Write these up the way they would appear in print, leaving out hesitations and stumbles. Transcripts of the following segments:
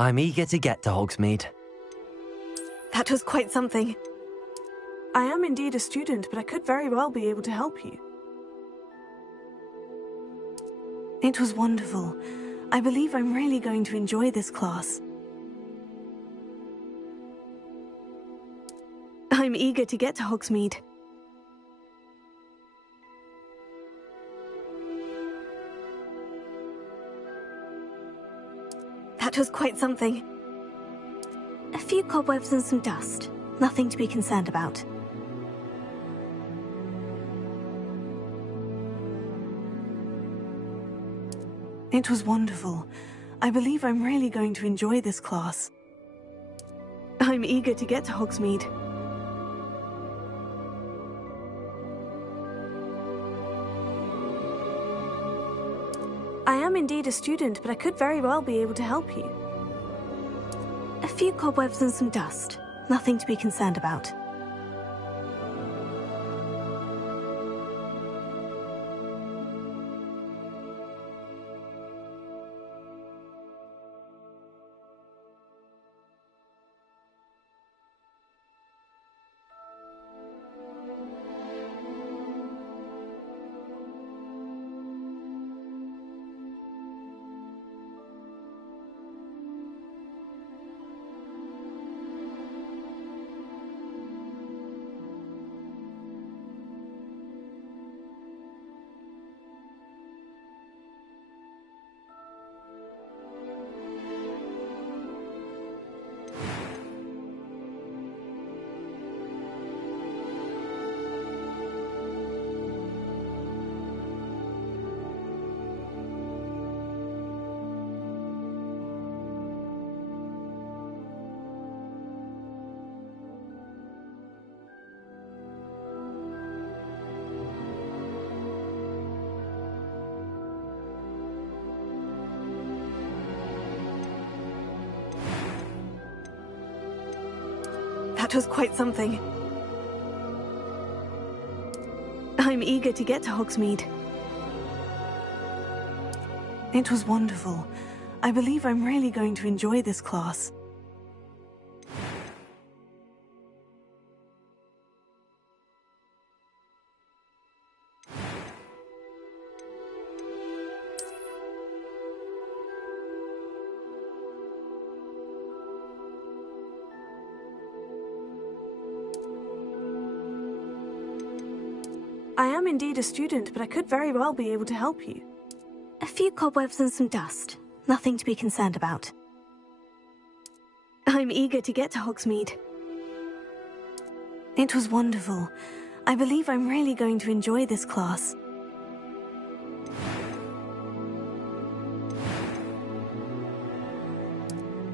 I'm eager to get to Hogsmeade. That was quite something. I am indeed a student, but I could very well be able to help you. It was wonderful. I believe I'm really going to enjoy this class. I'm eager to get to Hogsmeade. That was quite something. A few cobwebs and some dust. Nothing to be concerned about. It was wonderful. I believe I'm really going to enjoy this class. I'm eager to get to Hogsmeade. I am indeed a student, but I could very well be able to help you. A few cobwebs and some dust. Nothing to be concerned about. That was quite something. I'm eager to get to Hogsmeade. It was wonderful. I believe I'm really going to enjoy this class. I am indeed a student, but I could very well be able to help you. A few cobwebs and some dust. Nothing to be concerned about. I'm eager to get to Hogsmeade. It was wonderful. I believe I'm really going to enjoy this class.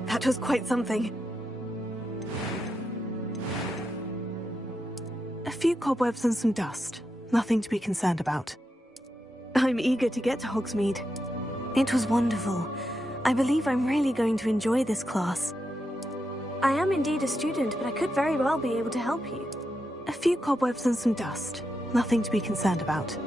That was quite something. A few cobwebs and some dust. Nothing to be concerned about. I'm eager to get to Hogsmeade. It was wonderful. I believe I'm really going to enjoy this class. I am indeed a student, but I could very well be able to help you. A few cobwebs and some dust. Nothing to be concerned about.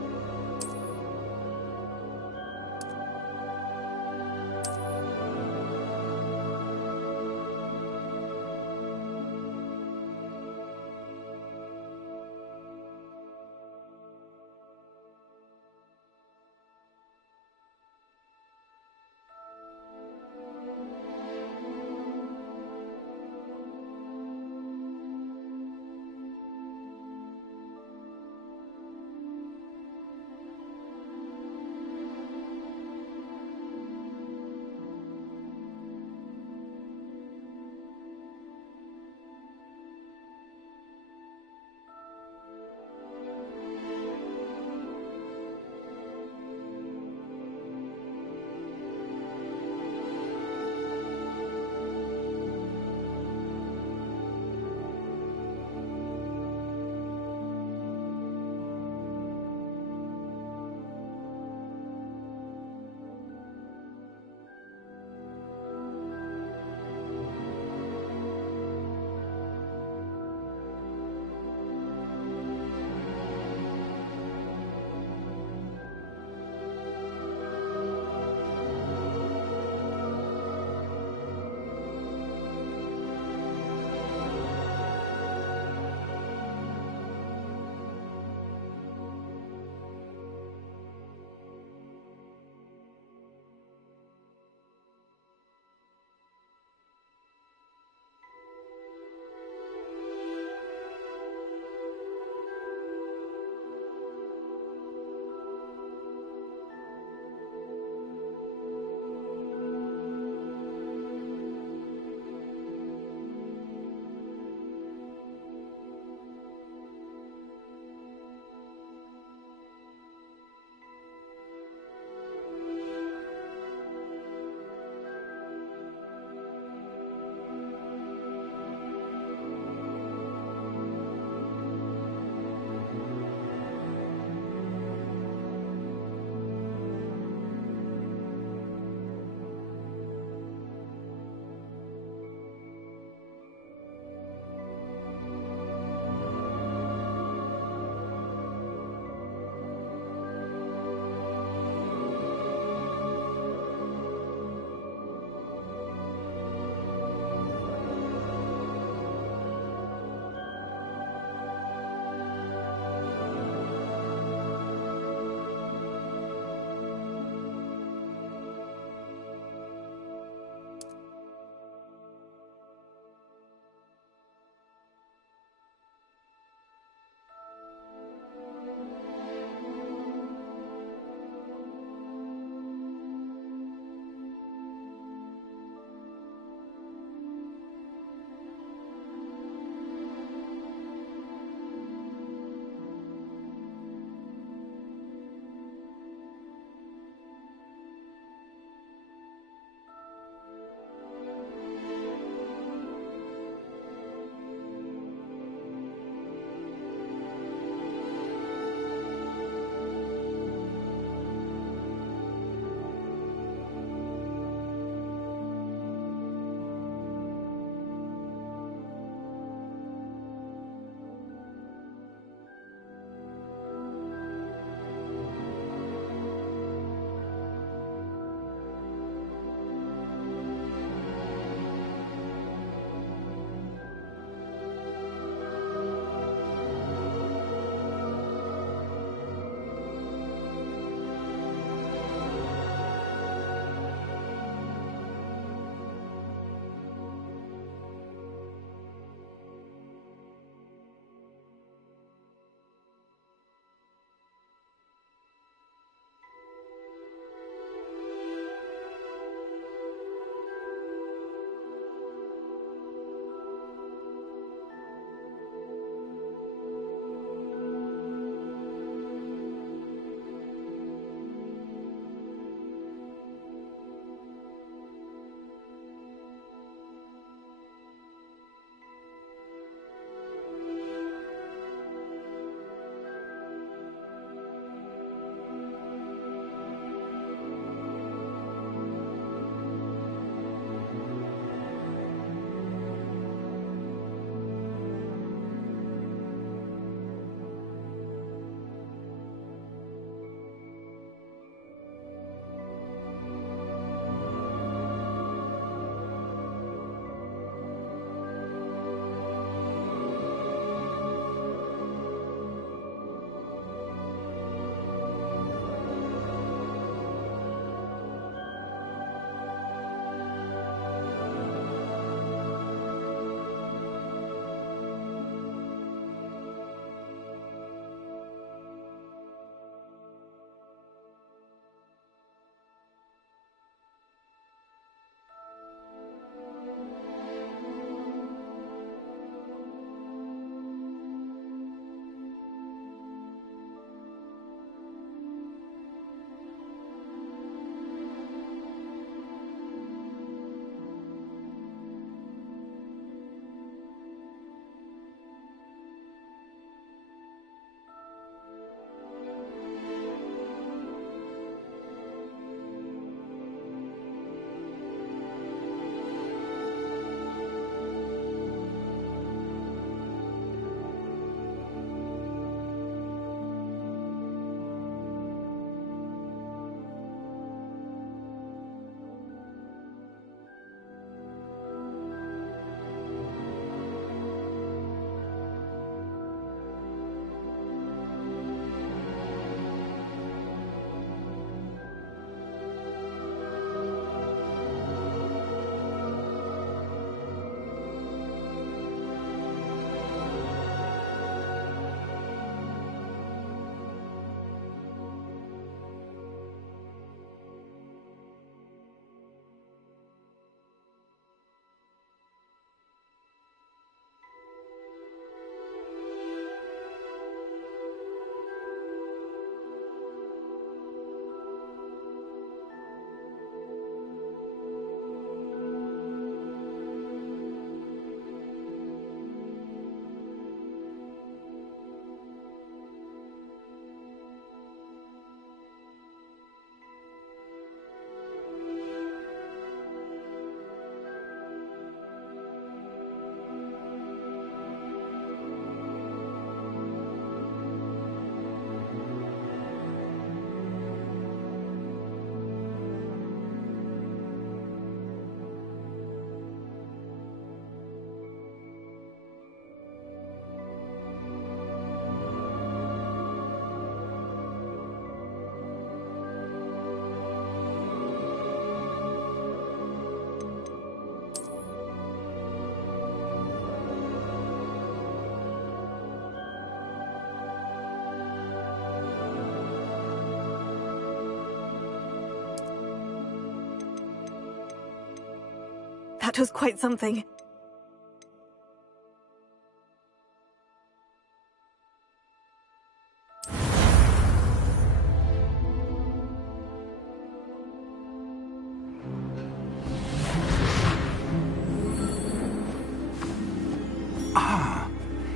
That was quite something.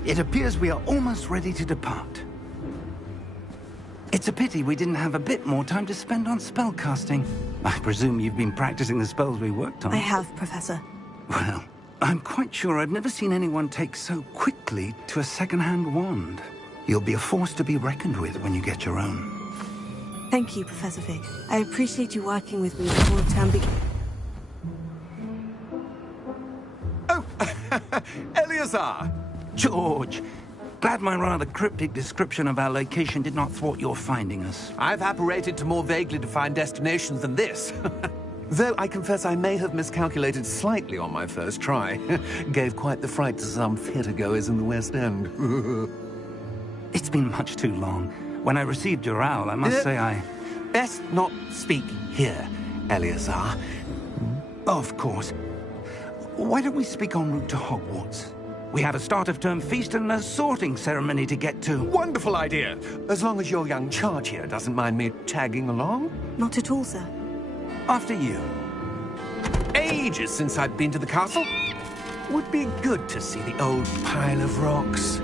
It appears we are almost ready to depart. It's a pity we didn't have a bit more time to spend on spellcasting. I presume you've been practicing the spells we worked on. I have, Professor. Well, I'm quite sure I've never seen anyone take so quickly to a second-hand wand. You'll be a force to be reckoned with when you get your own. Thank you, Professor Fig. I appreciate you working with me before the term begins. Oh, Eleazar! George, glad my rather cryptic description of our location did not thwart your finding us. I've apparated to more vaguely defined destinations than this. Though I confess I may have miscalculated slightly on my first try. Gave quite the fright to some theatregoers in the West End. It's been much too long. When I received your owl, I must say I... Best not speak here, Eleazar. Of course. Why don't we speak en route to Hogwarts? We have a start-of-term feast and a sorting ceremony to get to. Wonderful idea! As long as your young charge here doesn't mind me tagging along. Not at all, sir. After you. Ages since I've been to the castle. Would be good to see the old pile of rocks.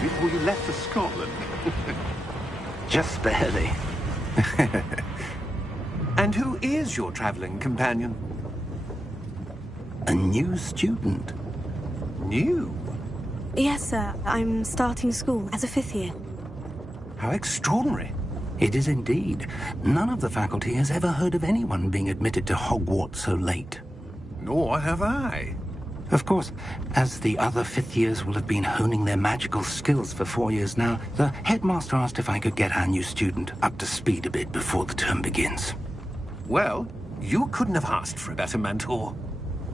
Before you left for Scotland. Just barely. And who is your traveling companion? A new student. New? Yes, sir. I'm starting school as a 5th year. How extraordinary. It is indeed. None of the faculty has ever heard of anyone being admitted to Hogwarts so late. Nor have I. Of course, as the other 5th years will have been honing their magical skills for 4 years now, the headmaster asked if I could get our new student up to speed a bit before the term begins. Well, you couldn't have asked for a better mentor.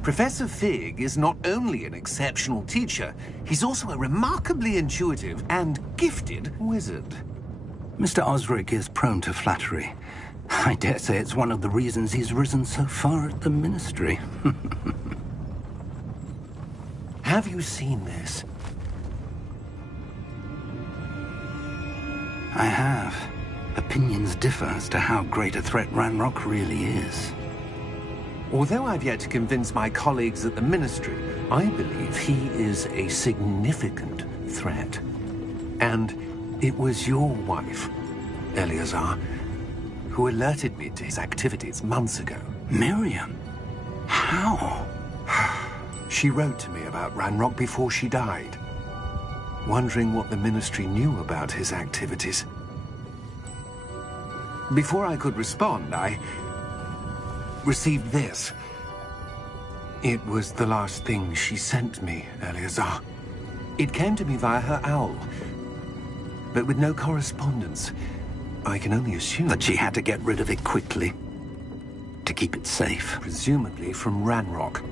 Professor Fig is not only an exceptional teacher, he's also a remarkably intuitive and gifted wizard. Mr. Osric is prone to flattery. I dare say it's one of the reasons he's risen so far at the Ministry. Have you seen this? I have. Opinions differ as to how great a threat Ranrock really is. Although I've yet to convince my colleagues at the Ministry, I believe he is a significant threat. And it was your wife, Eleazar, who alerted me to his activities months ago. Miriam? How? She wrote to me about Ranrock before she died, wondering what the Ministry knew about his activities. Before I could respond, I received this. It was the last thing she sent me, Eleazar. It came to me via her owl, but with no correspondence. I can only assume that she had to get rid of it quickly, to keep it safe. Presumably from Ranrock.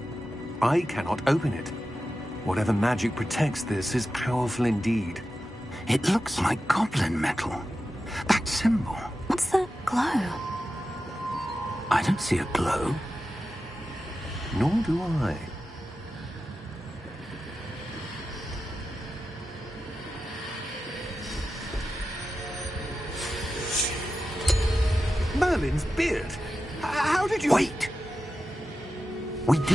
I cannot open it. Whatever magic protects this is powerful indeed. It looks like goblin metal. That symbol. What's that glow? I don't see a glow. Nor do I. Merlin's beard. How did you... Wait! We did.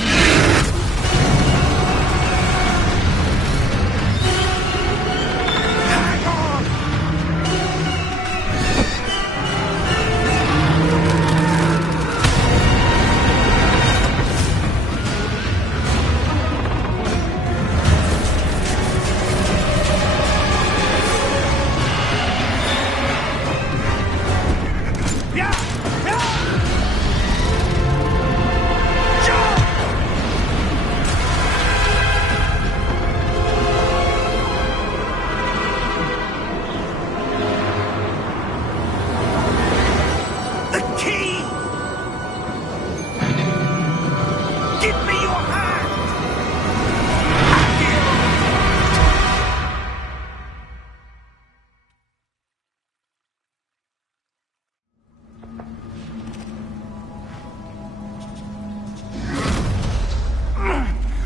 Hang on!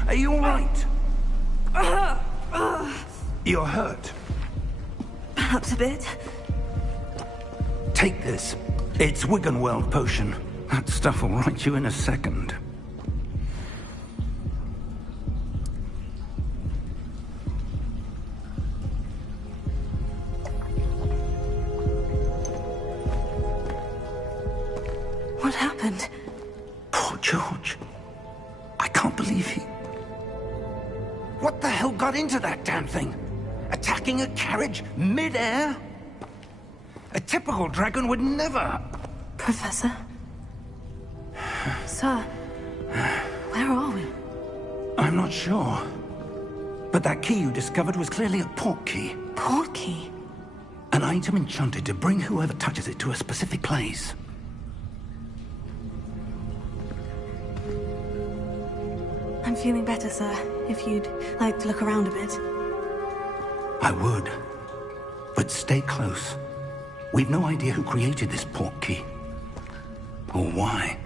Are you all right? You're hurt. Perhaps a bit. Take this. It's Wiggenweld potion. That stuff will right you in a second. What happened? Poor George. I can't believe he... What the hell got into that damn thing? Attacking a carriage mid-air? A typical dragon would never... Professor? Sir, where are we? I'm not sure. But that key you discovered was clearly a port key. Port key? An item enchanted to bring whoever touches it to a specific place. I'm feeling better, sir. If you'd like to look around a bit. I would. But stay close. We've no idea who created this port key. Or why.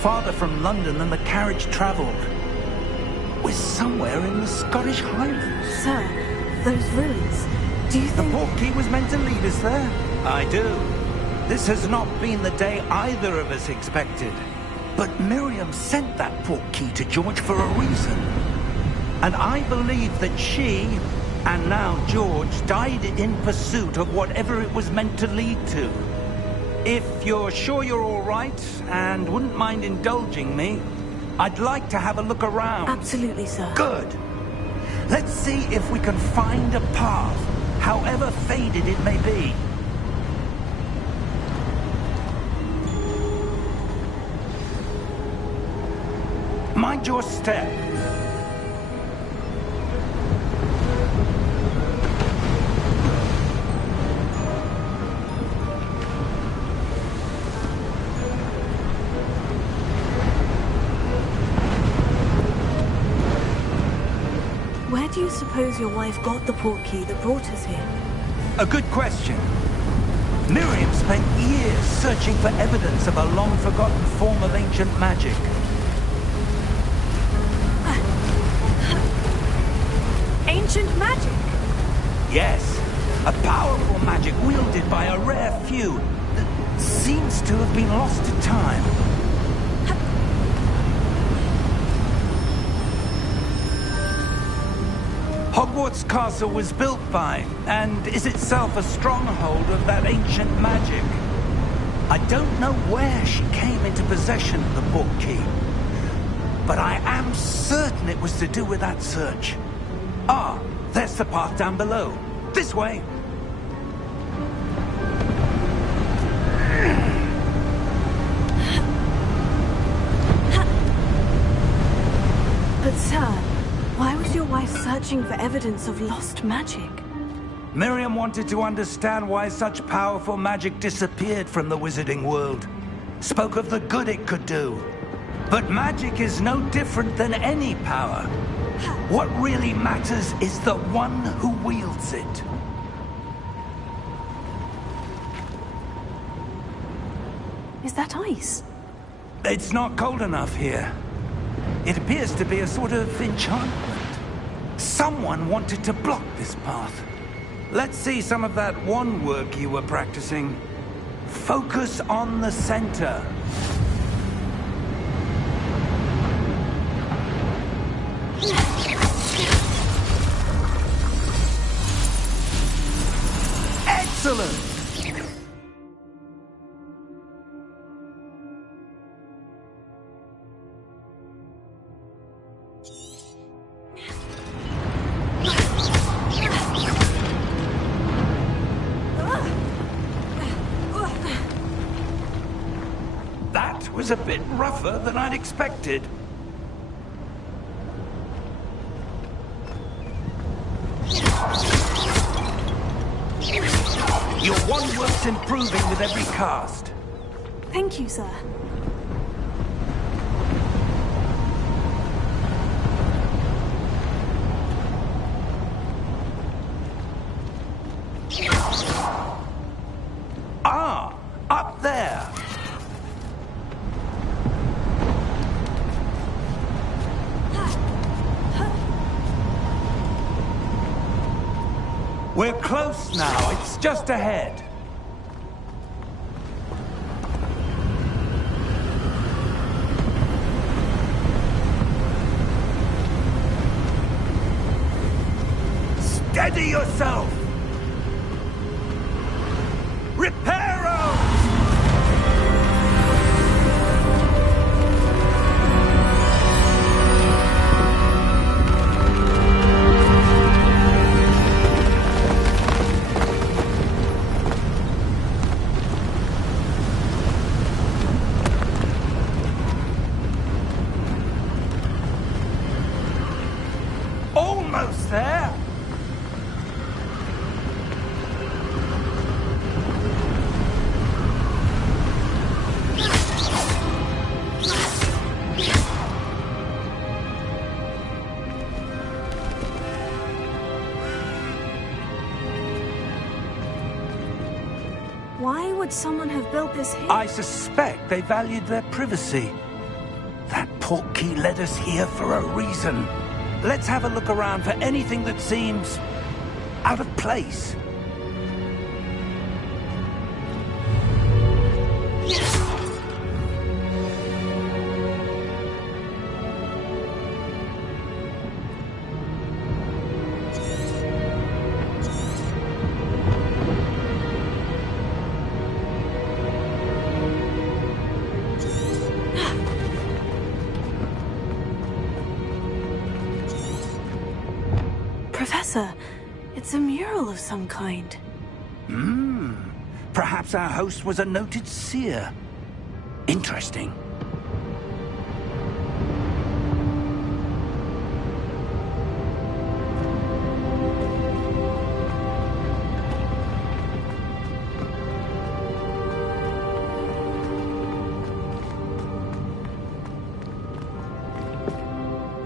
Farther from London than the carriage travelled. We're somewhere in the Scottish Highlands. Sir, those ruins. Do you The think... port key was meant to lead us there? I do. This has not been the day either of us expected. But Miriam sent that port key to George for a reason. And I believe that she, and now George, died in pursuit of whatever it was meant to lead to. If you're sure you're all right, and wouldn't mind indulging me, I'd like to have a look around. Absolutely, sir. Good. Let's see if we can find a path, however faded it may be. Mind your step. suppose your wife got the portkey that brought us here? A good question. Miriam spent years searching for evidence of a long-forgotten form of ancient magic. Ancient magic? Yes, a powerful magic wielded by a rare few that seems to have been lost to time. Hogwarts Castle was built by, and is itself a stronghold of that ancient magic. I don't know where she came into possession of the portkey, but I am certain it was to do with that search. Ah, there's the path down below. This way. But sir, why was your wife searching for evidence of lost magic? Miriam wanted to understand why such powerful magic disappeared from the wizarding world. Spoke of the good it could do. But magic is no different than any power. What really matters is the one who wields it. Is that ice? It's not cold enough here. It appears to be a sort of enchantment. Someone wanted to block this path. Let's see some of that wand work you were practicing. Focus on the center. Excellent! That was a bit rougher than I'd expected. Your wand work's improving with every cast. Thank you, sir. Ah, up there. We're close now. It's just ahead. Steady yourself. Reparo! Almost there. Why would someone have built this here? I suspect they valued their privacy. That portkey led us here for a reason. Let's have a look around for anything that seems out of place. Professor, it's a mural of some kind. Perhaps our host was a noted seer. Interesting.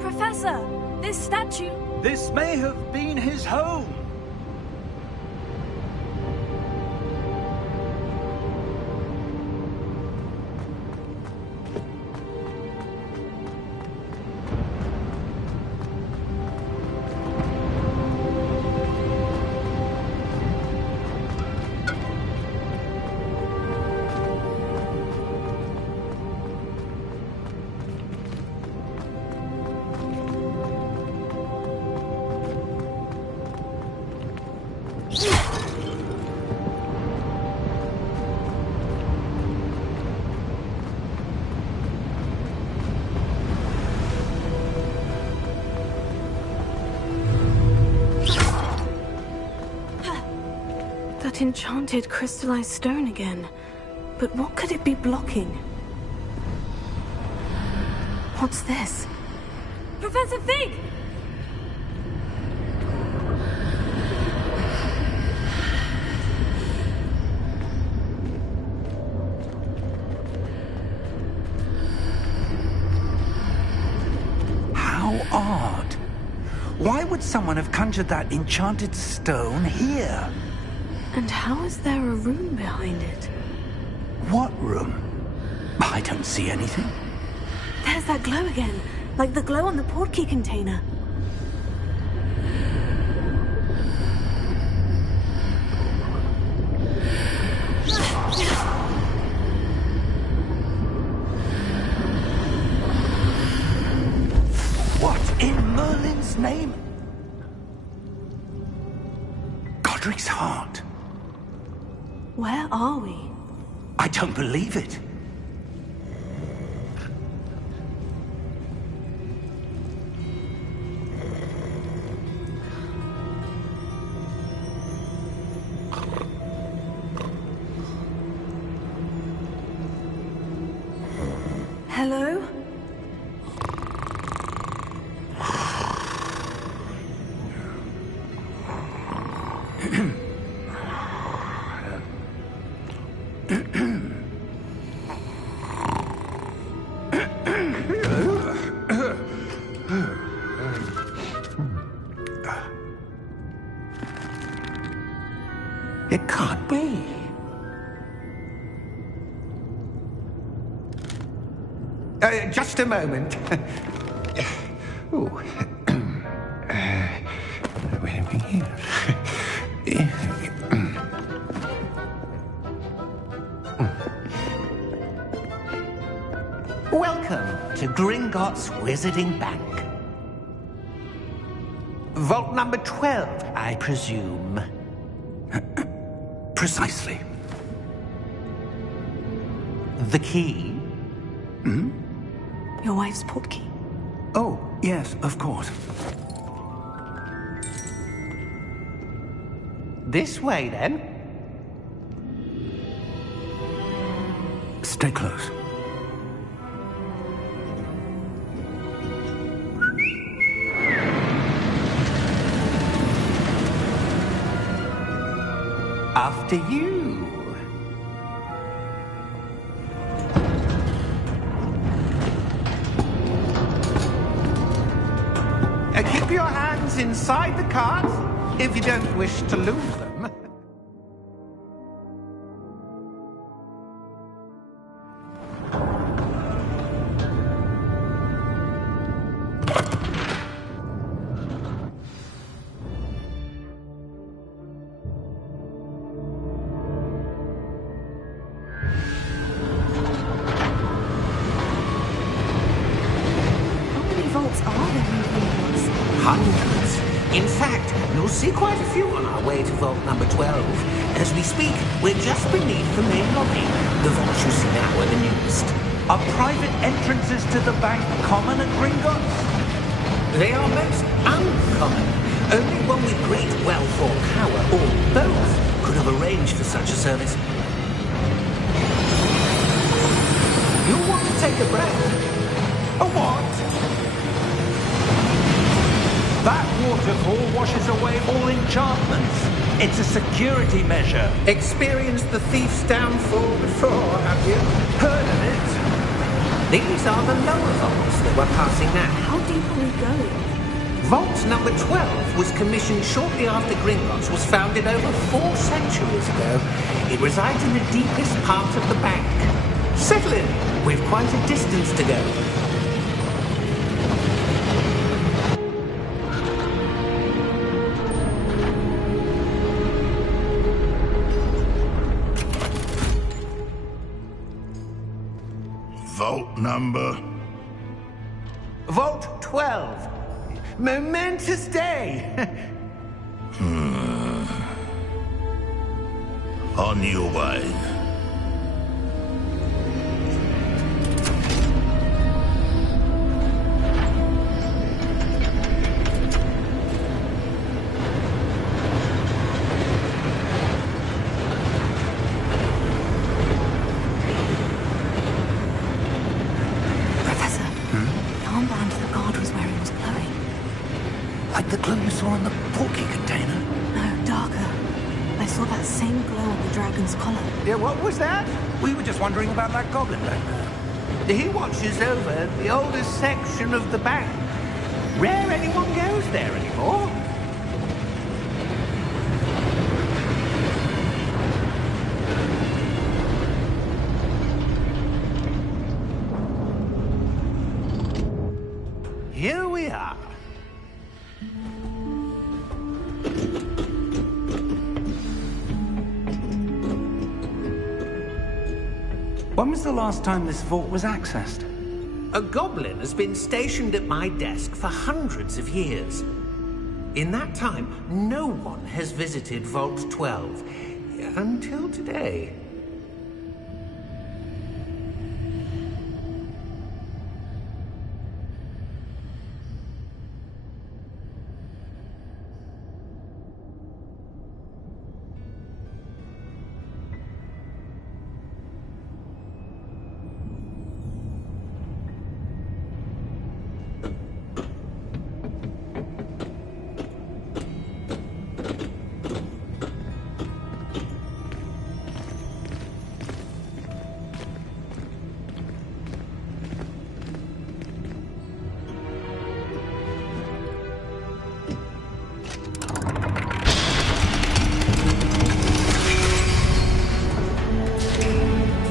Professor, this statue... This may have been his home. That enchanted crystallized stone again. But what could it be blocking? What's this? Professor Fig! How odd. Why would someone have conjured that enchanted stone here? And how is there a room behind it? What room? I don't see anything. There's that glow again, like the glow on the portkey container. What in Merlin's name? Godric's heart. Where are we? I don't believe it. Hello? It can't be. Just a moment. Ooh. Where are we here? Welcome to Gringotts Wizarding Bank. Vault number 12, I presume. Precisely. The key? Your wife's portkey. Oh, yes, of course. This way, then. Stay close. After you. Keep your hands inside the cart if you don't wish to lose them. How many vaults are there in Hogwarts? Hundreds. In fact, you'll see quite a few on our way to vault number 12. As we speak, we're just beneath the main lobby. The vaults you see now are the newest. Are private entrances to the bank common at Gringotts? They are most uncommon. Only one with great wealth or power, or both, could have arranged for such a service. You want to take a breath? A what? That waterfall washes away all enchantments. It's a security measure. Experienced the thief's downfall before, have you? Heard of it? These are the lower vaults that we're passing now. How deep are we going? Vault number 12 was commissioned shortly after Gringotts was founded over 4 centuries ago. It resides in the deepest part of the bank. Settle in. We've quite a distance to go. Vault number? Vault 12. Momentous day. On your way. Professor, the armband the guard was wearing was glowing. Like the glow you saw in the porky container? No, darker. I saw that same glow on the dragon's collar. Yeah, what was that? We were just wondering about that goblin back there. He watches over the oldest section of the bank. Rare anyone goes there anymore. Here we are. When was the last time this vault was accessed? A goblin has been stationed at my desk for hundreds of years. In that time, no one has visited Vault 12 until today.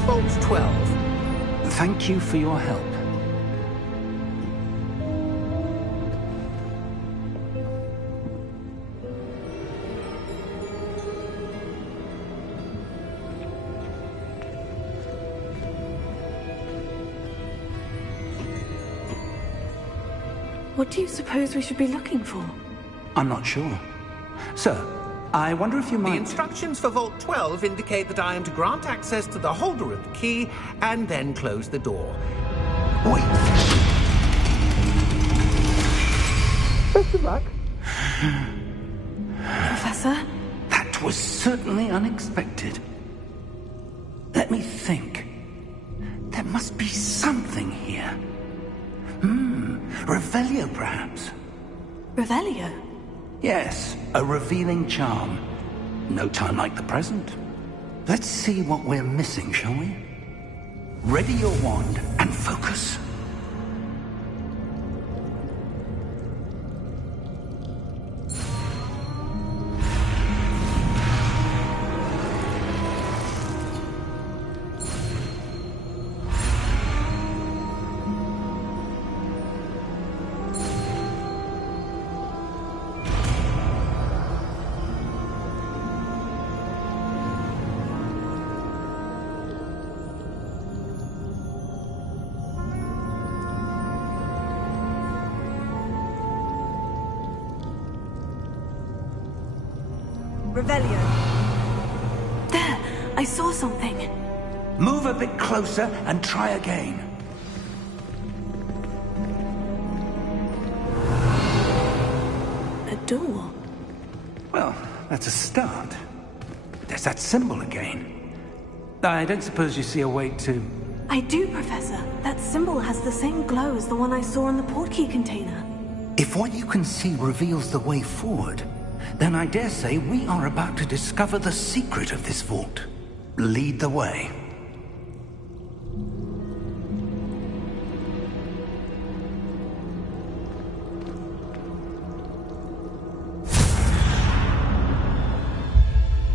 Vault 12. Thank you for your help. What do you suppose we should be looking for? I'm not sure. Sir, I wonder if you The might... instructions for Vault 12 indicate that I am to grant access to the holder of the key and then close the door. Wait. Best of luck. Professor? That was certainly unexpected. Let me think. There must be something here. Revelio, perhaps? Revelio? Yes, a revealing charm. No time like the present. Let's see what we're missing, shall we? Ready your wand and focus. Revelio. There! I saw something. Move a bit closer and try again. A door. Well, that's a start. There's that symbol again. I don't suppose you see a way to... I do, Professor. That symbol has the same glow as the one I saw in the portkey container. If what you can see reveals the way forward, then I dare say we are about to discover the secret of this vault. Lead the way.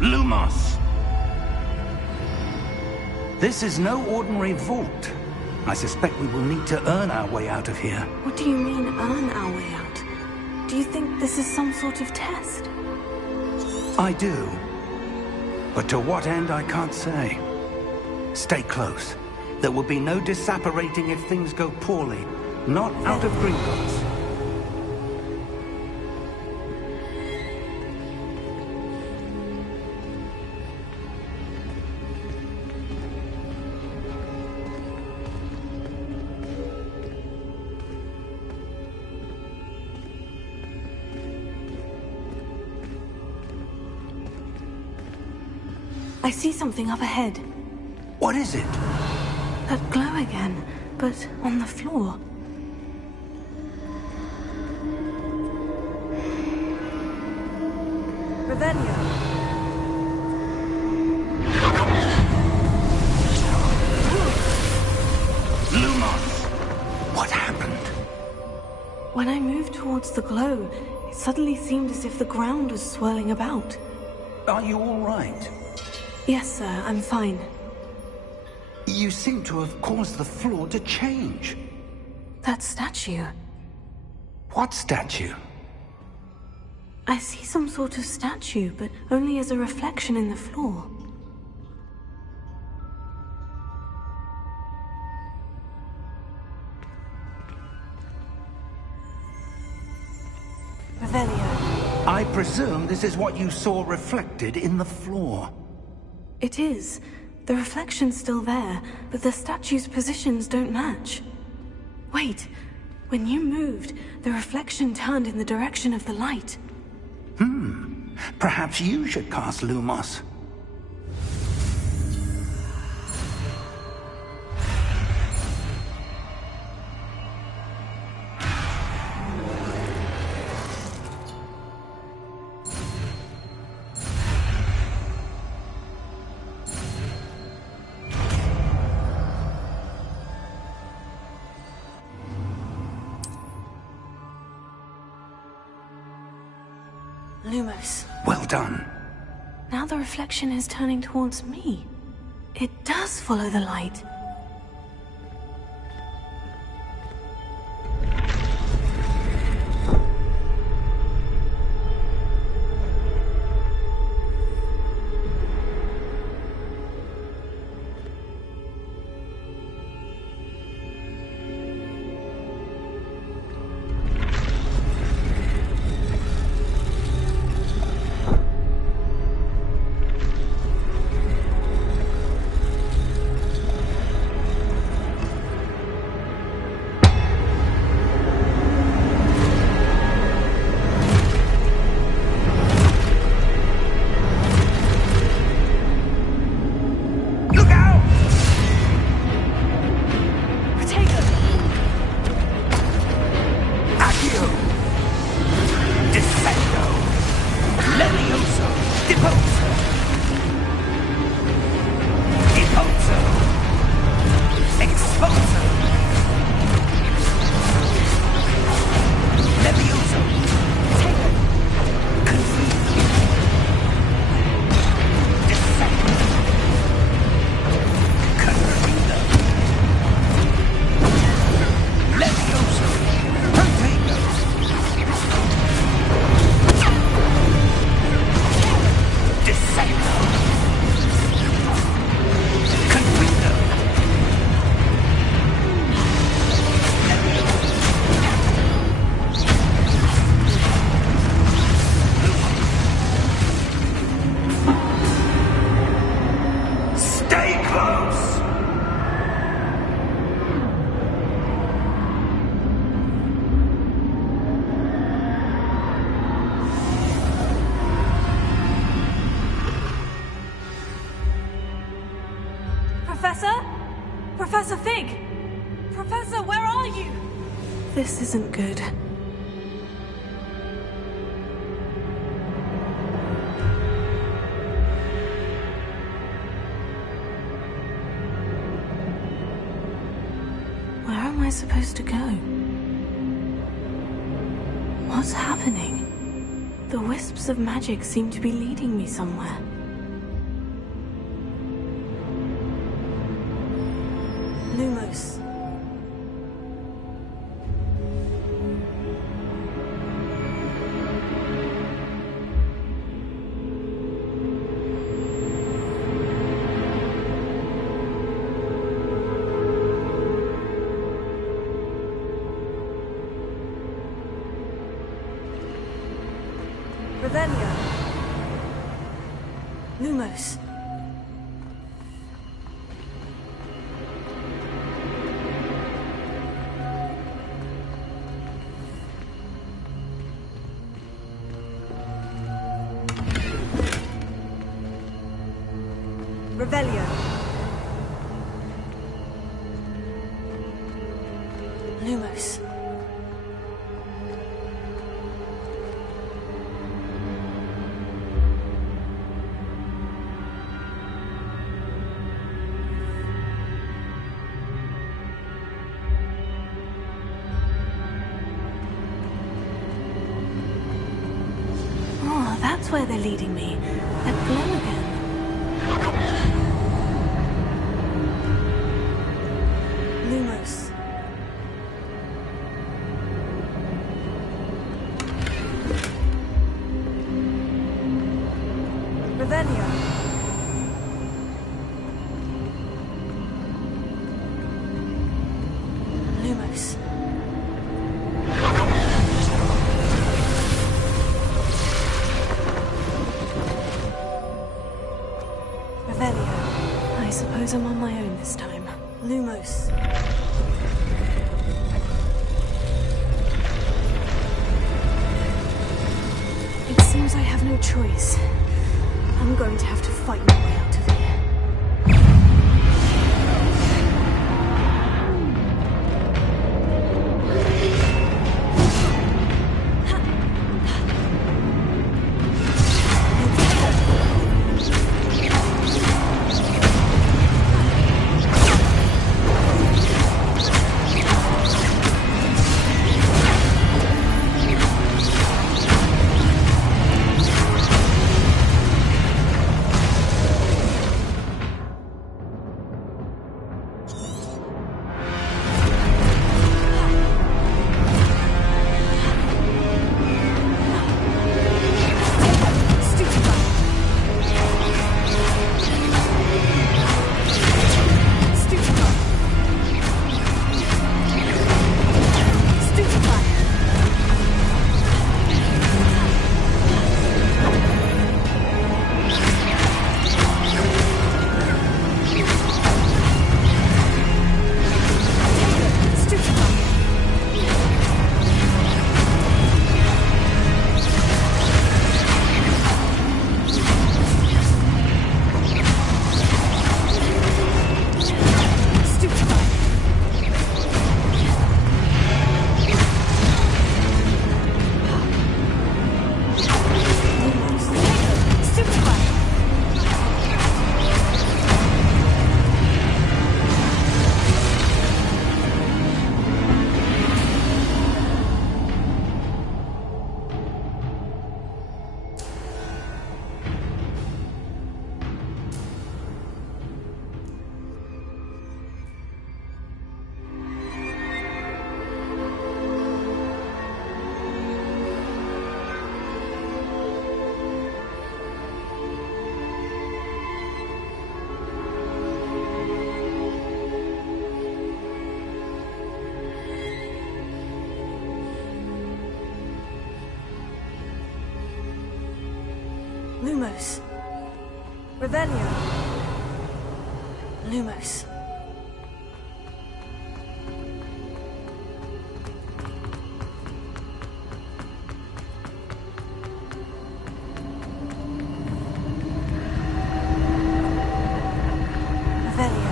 Lumos! This is no ordinary vault. I suspect we will need to earn our way out of here. What do you mean, earn our way out? Do you think this is some sort of test? I do. But to what end, I can't say. Stay close. There will be no disapparating if things go poorly. Not out of Gringotts. I see something up ahead. What is it? That glow again, but on the floor. Revelio. Lumos! What happened? When I moved towards the glow, it suddenly seemed as if the ground was swirling about. Are you all right? Yes, sir, I'm fine. You seem to have caused the floor to change. That statue. What statue? I see some sort of statue, but only as a reflection in the floor. Revelio. I presume this is what you saw reflected in the floor. It is. The reflection's still there, but the statue's positions don't match. Wait. When you moved, the reflection turned in the direction of the light. Perhaps you should cast Lumos. Lumos. Well done. Now the reflection is turning towards me. It does follow the light. Professor Fig! Professor, where are you? This isn't good. Where am I supposed to go? What's happening? The wisps of magic seem to be leading me somewhere. Lumos. Revelio. Lumos. Oh, that's where they're leading me. That glow again. Lumos. Revelio. Lumos. Revelio. I suppose I'm on my own this time. Lumos. It seems I have no choice. I'm going to have to fight my way out of here. Lumos. Revelio. Lumos. Revelio.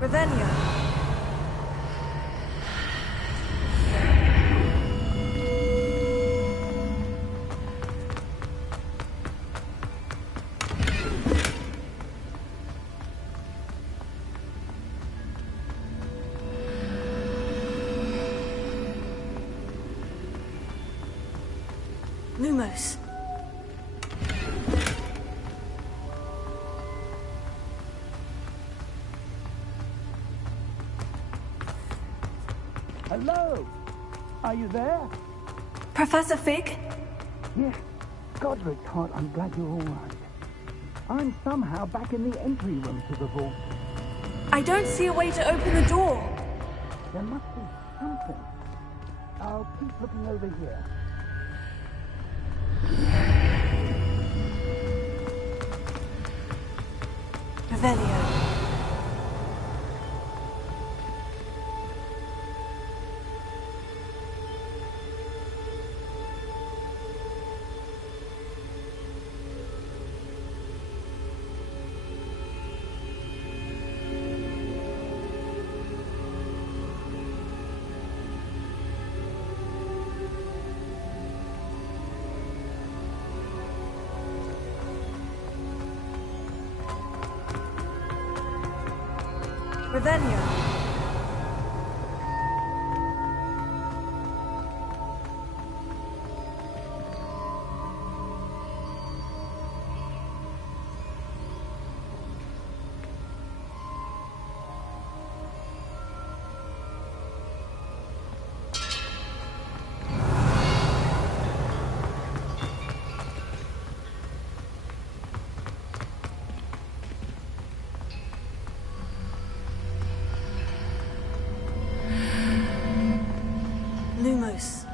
Revelio. Lumos. Hello! Are you there? Professor Fig? Yes. Godric Hart, I'm glad you're all right. I'm somehow back in the entry room to the vault. I don't see a way to open the door. There must be something. I'll keep looking over here. Revelio. Revelio. Lumos.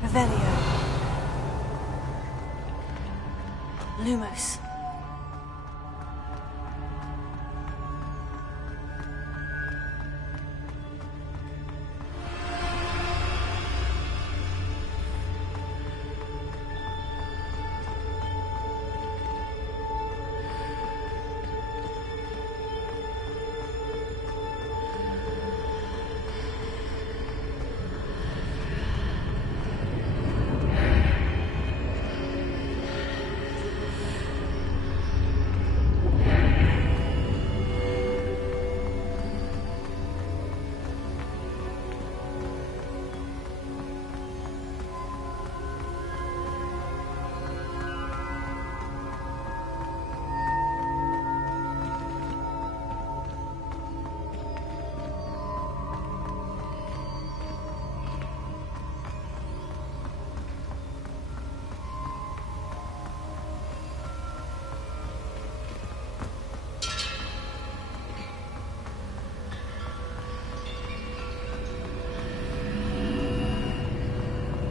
Revelio. Lumos.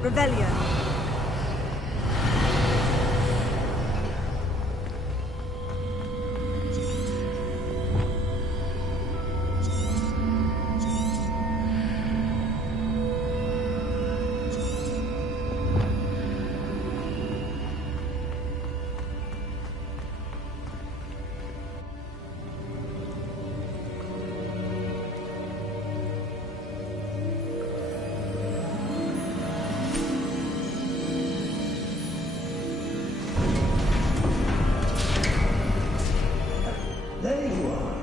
Revelio. There you are.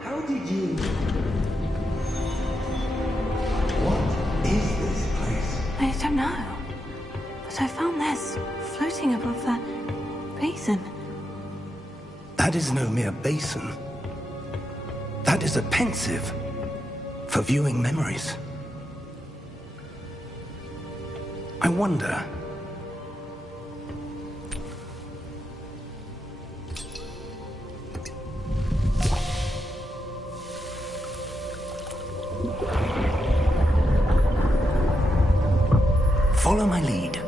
How did you... What is this place? I don't know. But I found this floating above that basin. That is no mere basin. That is a pensive for viewing memories. I wonder... Follow my lead.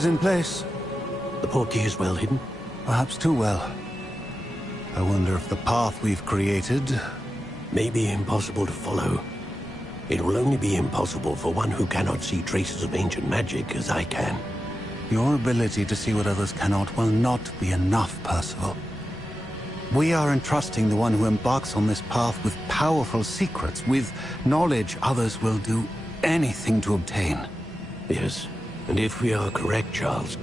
is in place. The portkey is well hidden? Perhaps too well. I wonder if the path we've created... may be impossible to follow. It will only be impossible for one who cannot see traces of ancient magic as I can. Your ability to see what others cannot will not be enough, Percival. We are entrusting the one who embarks on this path with powerful secrets, with knowledge others will do anything to obtain. Yes, and if we are correct, Charles,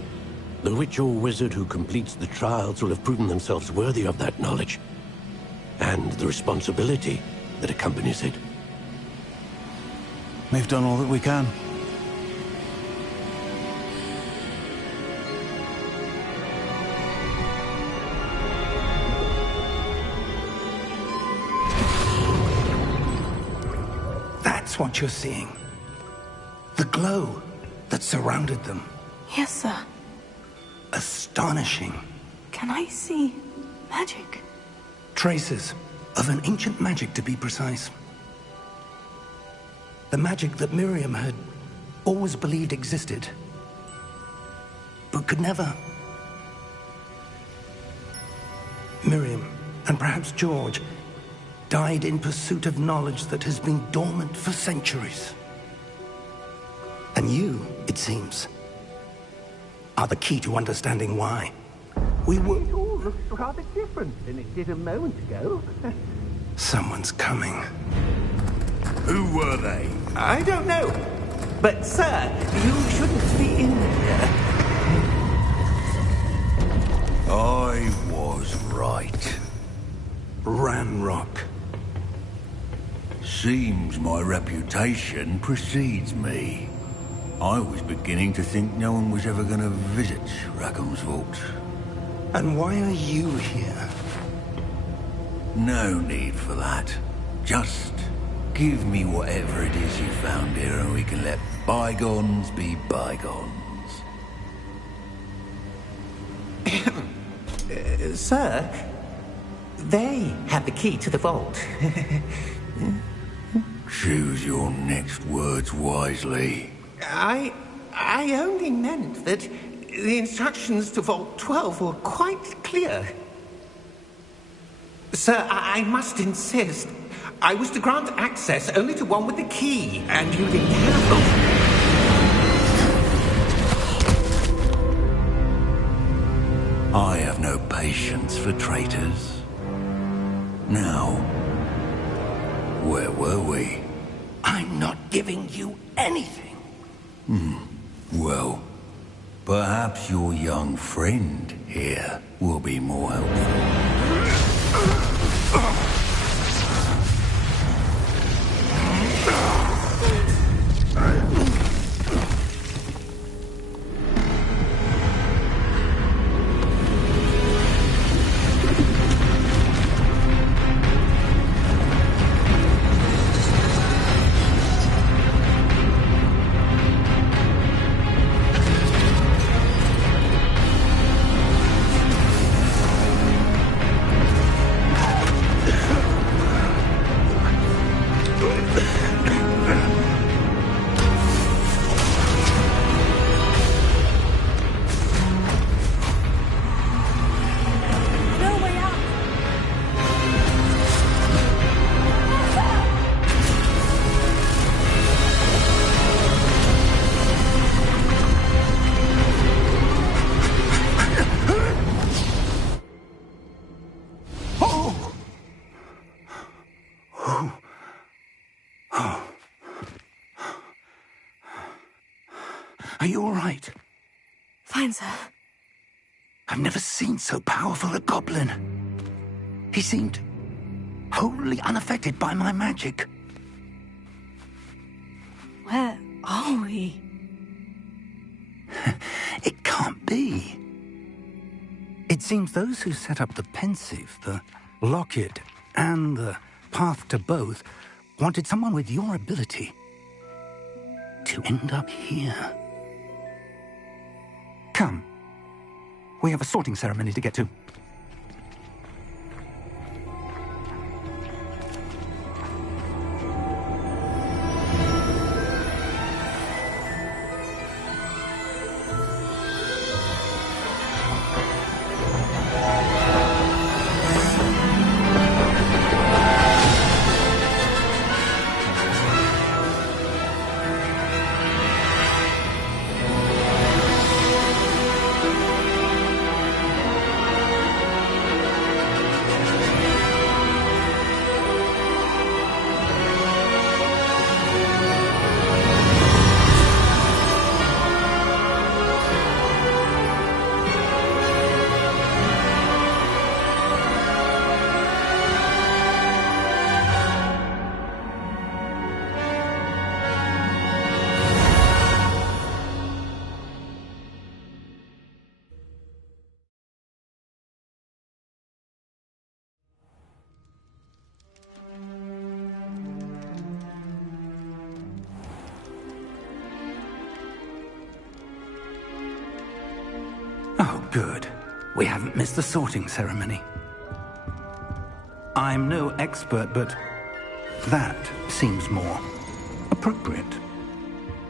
the witch or wizard who completes the trials will have proven themselves worthy of that knowledge, and the responsibility that accompanies it. We've done all that we can. That's what you're seeing. The glow that surrounded them. Yes, sir. Astonishing. Can I see magic? Traces of an ancient magic, to be precise. The magic that Miriam had always believed existed, but could never. Miriam, and perhaps George, died in pursuit of knowledge that has been dormant for centuries. And you, it seems, are the key to understanding why. It all looks rather different than it did a moment ago. Someone's coming. Who were they? I don't know. But, sir, you shouldn't be in here. I was right. Ranrock. Seems my reputation precedes me. I was beginning to think no one was ever going to visit Rackham's vault. And why are you here? No need for that. Just give me whatever it is you found here and we can let bygones be bygones. Sir, they have the key to the vault. Choose your next words wisely. I only meant that the instructions to Vault 12 were quite clear. Sir, I must insist. I was to grant access only to one with the key, and you didn't have them. I have no patience for traitors. Now, where were we? I'm not giving you anything. Well, perhaps your young friend here will be more helpful. Are you all right? Fine, sir. I've never seen so powerful a goblin. He seemed wholly unaffected by my magic. Where are we? It can't be. It seems those who set up the pensive, the locket, and the path to both wanted someone with your ability to end up here. Come. We have a sorting ceremony to get to. Oh, good. We haven't missed the sorting ceremony. I'm no expert, but that seems more appropriate.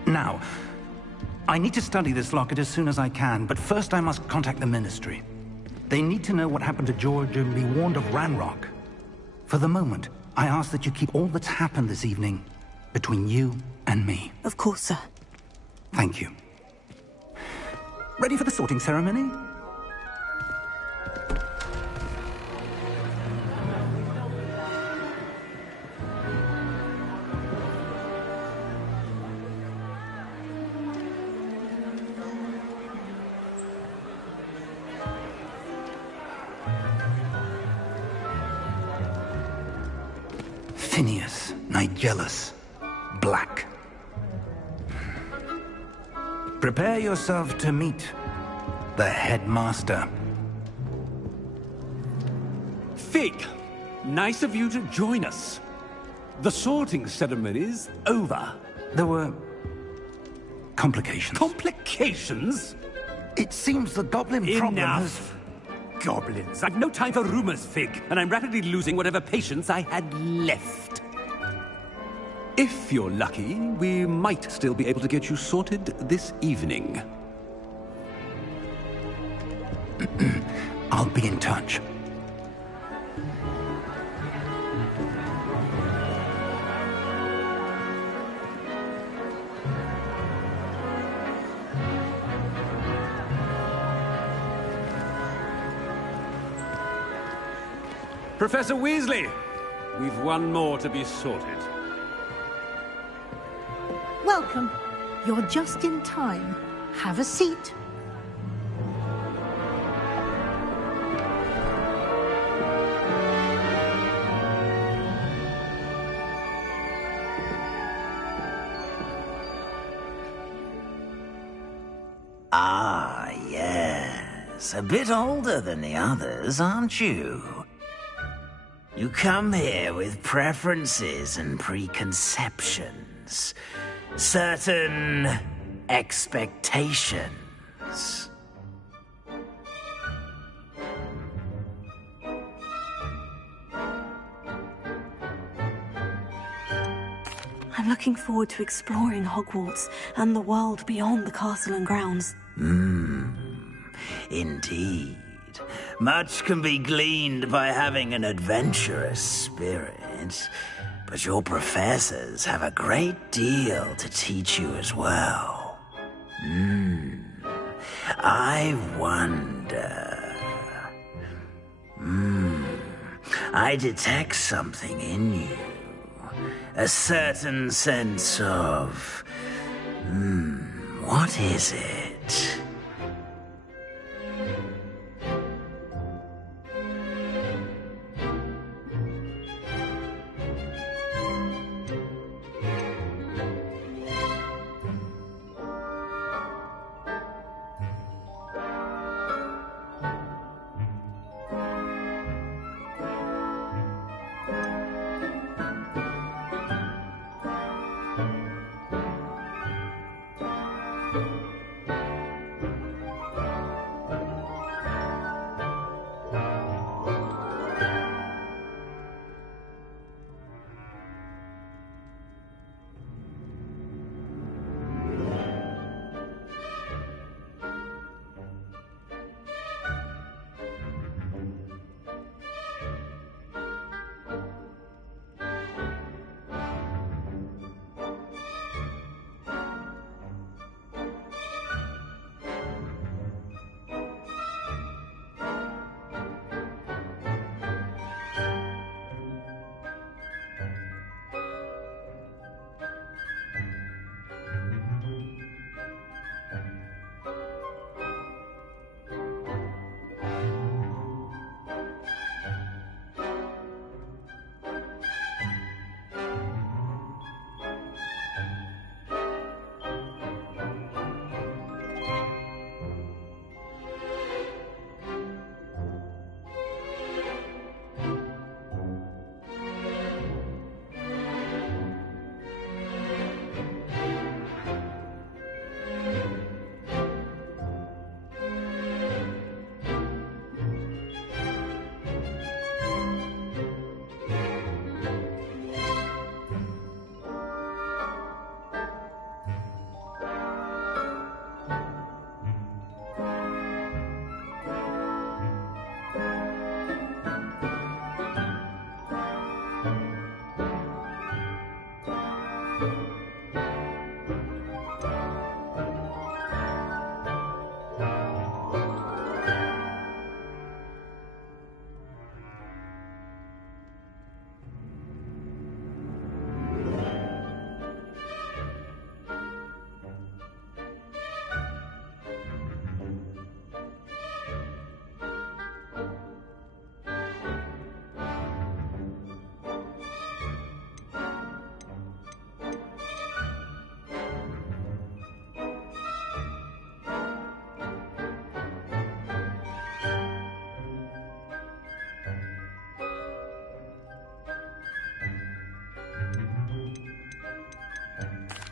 Now, I need to study this locket as soon as I can, but first I must contact the Ministry. They need to know what happened to George and be warned of Ranrock. For the moment, I ask that you keep all that's happened this evening between you and me. Of course, sir. Thank you. Ready for the sorting ceremony? Phineas, Nigellus, Black. Prepare yourself to meet the headmaster. Fig, nice of you to join us. The sorting ceremony's over. There were complications. Complications? It seems the goblin problem has... Enough! Goblins. I've no time for rumors, Fig, and I'm rapidly losing whatever patience I had left. If you're lucky, we might still be able to get you sorted this evening. I'll be in touch. Professor Weasley, we've one more to be sorted. Welcome. You're just in time. Have a seat. Ah, yes. A bit older than the others, aren't you? You come here with preferences and preconceptions. Certain expectations. I'm looking forward to exploring Hogwarts and the world beyond the castle and grounds. Indeed. Much can be gleaned by having an adventurous spirit, but your professors have a great deal to teach you as well. I wonder... I detect something in you. A certain sense of... what is it?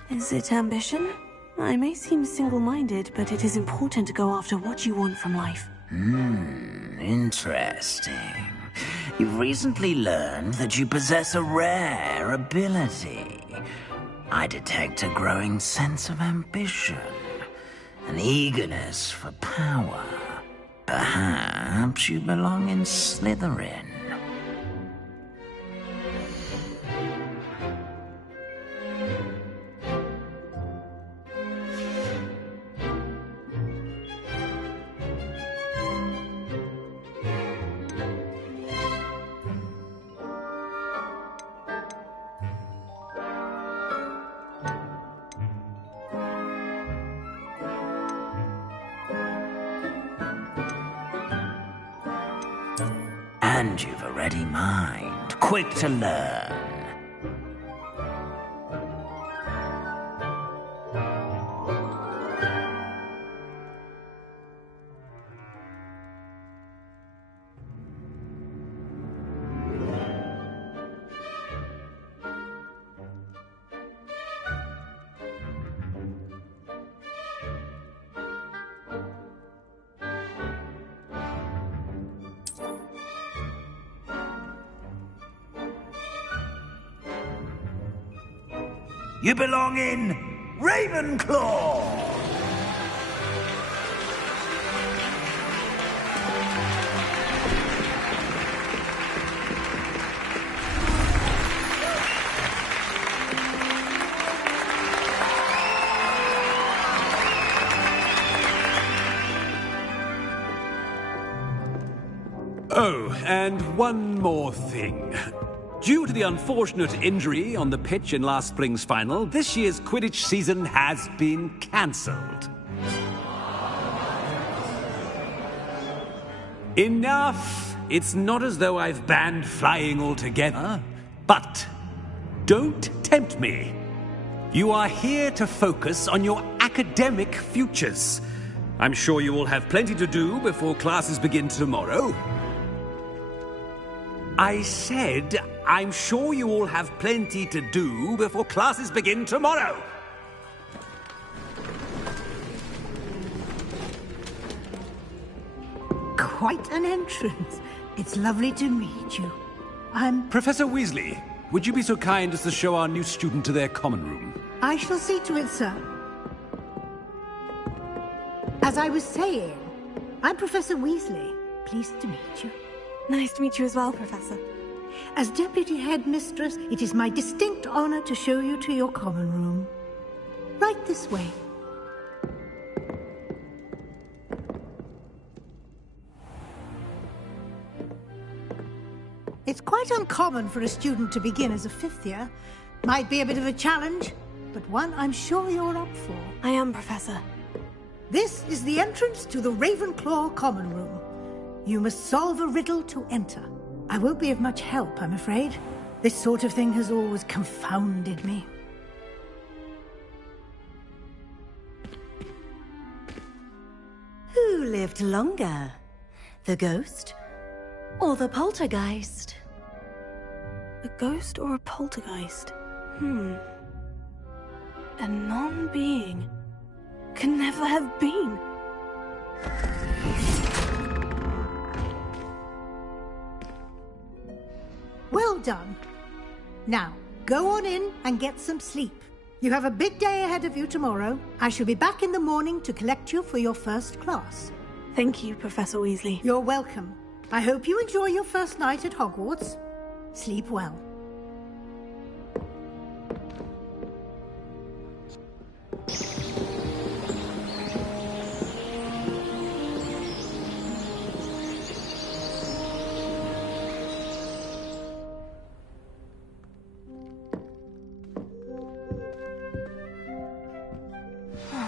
Is it ambition? I may seem single-minded, but it is important to go after what you want from life. Interesting. You've recently learned that you possess a rare ability. I detect a growing sense of ambition, an eagerness for power. Perhaps you belong in Slytherin. And you've a ready mind, quick to learn. You belong in Ravenclaw! Oh, and one more thing. Due to the unfortunate injury on the pitch in last spring's final, this year's Quidditch season has been cancelled. Enough! It's not as though I've banned flying altogether. But don't tempt me. You are here to focus on your academic futures. I'm sure you will have plenty to do before classes begin tomorrow. I said, I'm sure you all have plenty to do before classes begin tomorrow. Quite an entrance. It's lovely to meet you. I'm... Professor Weasley, would you be so kind as to show our new student to their common room? I shall see to it, sir. As I was saying, I'm Professor Weasley. Pleased to meet you. Nice to meet you as well, Professor. As Deputy Headmistress, it is my distinct honor to show you to your common room. Right this way. It's quite uncommon for a student to begin as a fifth year. Might be a bit of a challenge, but one I'm sure you're up for. I am, Professor. This is the entrance to the Ravenclaw common room. You must solve a riddle to enter. I won't be of much help, I'm afraid. This sort of thing has always confounded me. Who lived longer? The ghost or the poltergeist? A ghost or a poltergeist? A non-being can never have been. Well done. Now, go on in and get some sleep. You have a big day ahead of you tomorrow. I shall be back in the morning to collect you for your first class. Thank you, Professor Weasley. You're welcome. I hope you enjoy your first night at Hogwarts. Sleep well.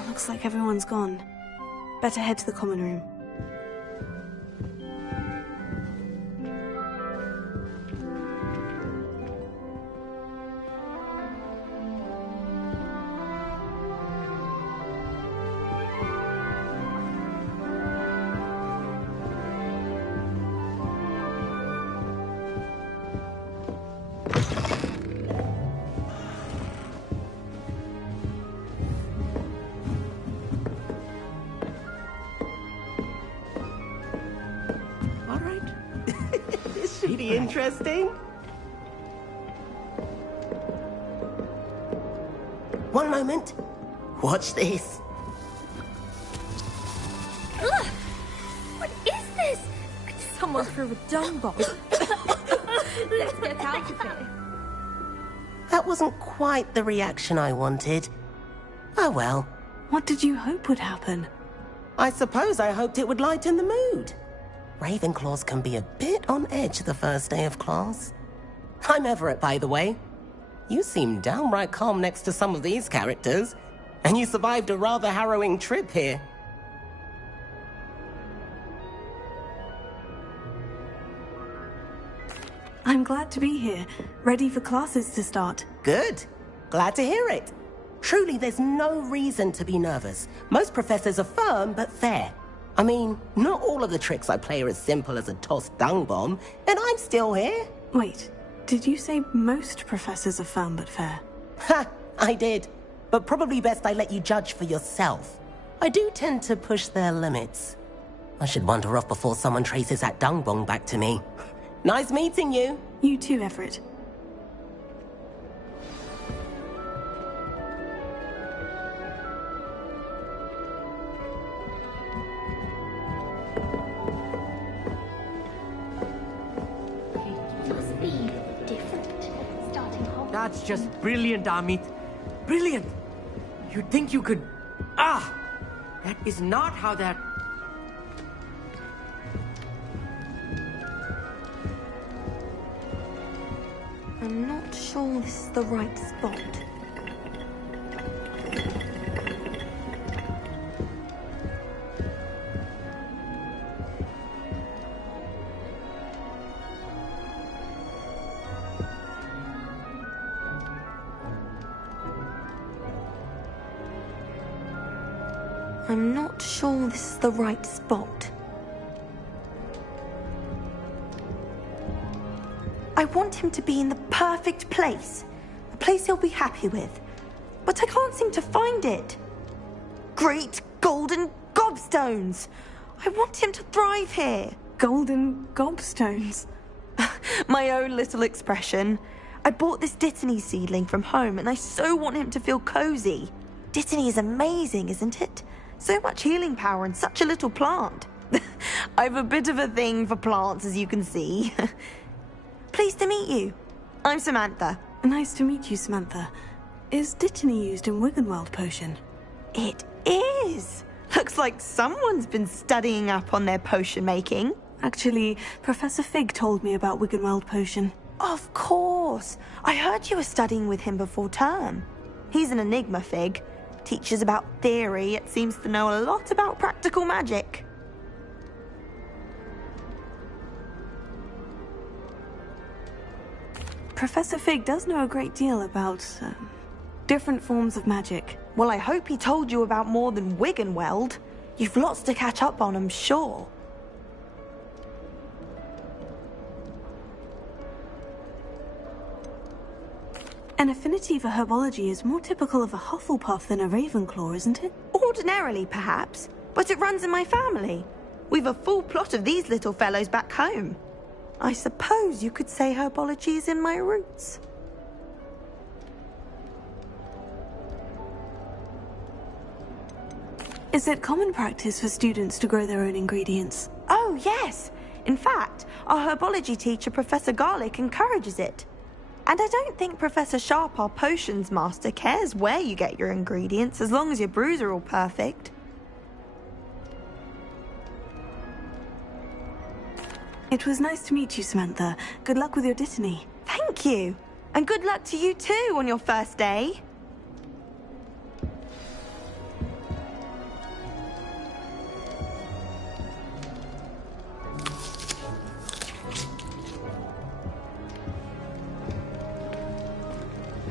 Looks like everyone's gone. Better head to the common room. be interesting. One moment. Watch this. Ugh! What is this? Someone threw a dung bomb. Let's get out of here. That wasn't quite the reaction I wanted. Oh well. What did you hope would happen? I suppose I hoped it would lighten the mood. Ravenclaws can be a bit on edge the first day of class. I'm Everett, by the way. You seem downright calm next to some of these characters, and you survived a rather harrowing trip here. I'm glad to be here, ready for classes to start. Good. Glad to hear it. Truly, there's no reason to be nervous. Most professors are firm but fair. I mean, not all of the tricks I play are as simple as a tossed dung bomb, and I'm still here. Wait, did you say most professors are firm but fair? Ha! I did. But probably best I let you judge for yourself. I do tend to push their limits. I should wander off before someone traces that dung bomb back to me. Nice meeting you. You too, Everett. That's just brilliant, Amit. Brilliant! You'd think you could... Ah! That is not how that... I'm not sure this is the right spot. I'm not sure this is the right spot. I want him to be in the perfect place. A place he'll be happy with. But I can't seem to find it. Great golden gobstones! I want him to thrive here. Golden gobstones? My own little expression. I bought this Dittany seedling from home and I so want him to feel cozy. Dittany is amazing, isn't it? So much healing power in such a little plant. I've a bit of a thing for plants, as you can see. Pleased to meet you. I'm Samantha. Nice to meet you, Samantha. Is Dittany used in Wiggenweld potion? It is. Looks like someone's been studying up on their potion making. Actually, Professor Fig told me about Wiggenweld potion. Of course. I heard you were studying with him before term. He's an enigma, Fig. Teaches about theory, yet seems to know a lot about practical magic. Professor Fig does know a great deal about different forms of magic. Well, I hope he told you about more than Wiggenweld. You've lots to catch up on, I'm sure. An affinity for herbology is more typical of a Hufflepuff than a Ravenclaw, isn't it? Ordinarily, perhaps, but it runs in my family. We've a full plot of these little fellows back home. I suppose you could say herbology is in my roots. Is it common practice for students to grow their own ingredients? Oh, yes. In fact, our herbology teacher, Professor Garlick, encourages it. And I don't think Professor Sharp, our potions master, cares where you get your ingredients, as long as your brews are all perfect. It was nice to meet you, Samantha. Good luck with your Dittany. Thank you. And good luck to you too on your first day.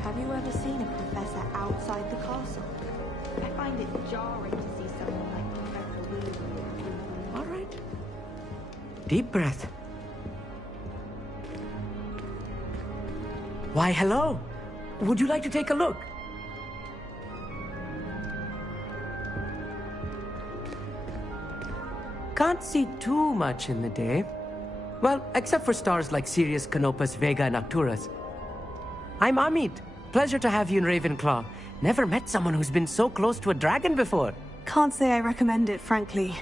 Have you ever seen a professor outside the castle? I find it jarring to see someone like Professor William. All right. Deep breath. Why, hello. Would you like to take a look? Can't see too much in the day. Well, except for stars like Sirius, Canopus, Vega, and Arcturus. I'm Amit. Pleasure to have you in Ravenclaw. Never met someone who's been so close to a dragon before. Can't say I recommend it, frankly.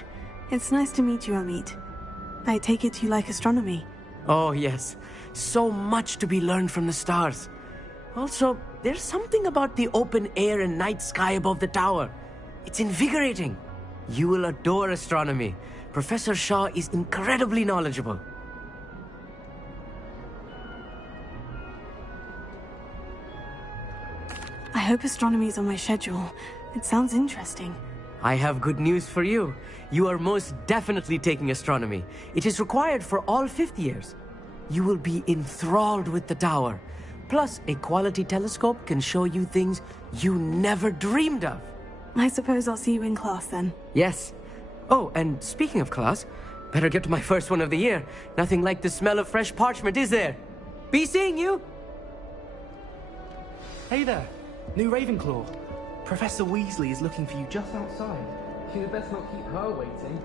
It's nice to meet you, Amit. I take it you like astronomy. Oh, yes. So much to be learned from the stars. Also, there's something about the open air and night sky above the tower. It's invigorating. You will adore astronomy. Professor Shaw is incredibly knowledgeable. I hope astronomy's on my schedule. It sounds interesting. I have good news for you. You are most definitely taking astronomy. It is required for all 5th years. You will be enthralled with the tower. Plus, a quality telescope can show you things you never dreamed of. I suppose I'll see you in class then. Yes. Oh, and speaking of class, better get to my first one of the year. Nothing like the smell of fresh parchment, is there? Be seeing you! Hey there, new Ravenclaw. Professor Weasley is looking for you just outside. You'd best not keep her waiting.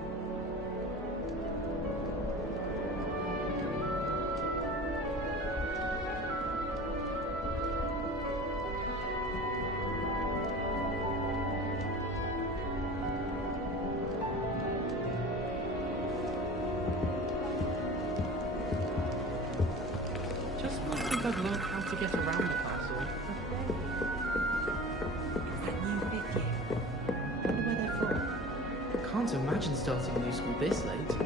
Just when I think I've learned how to get around the castle. Can't imagine starting new school this late.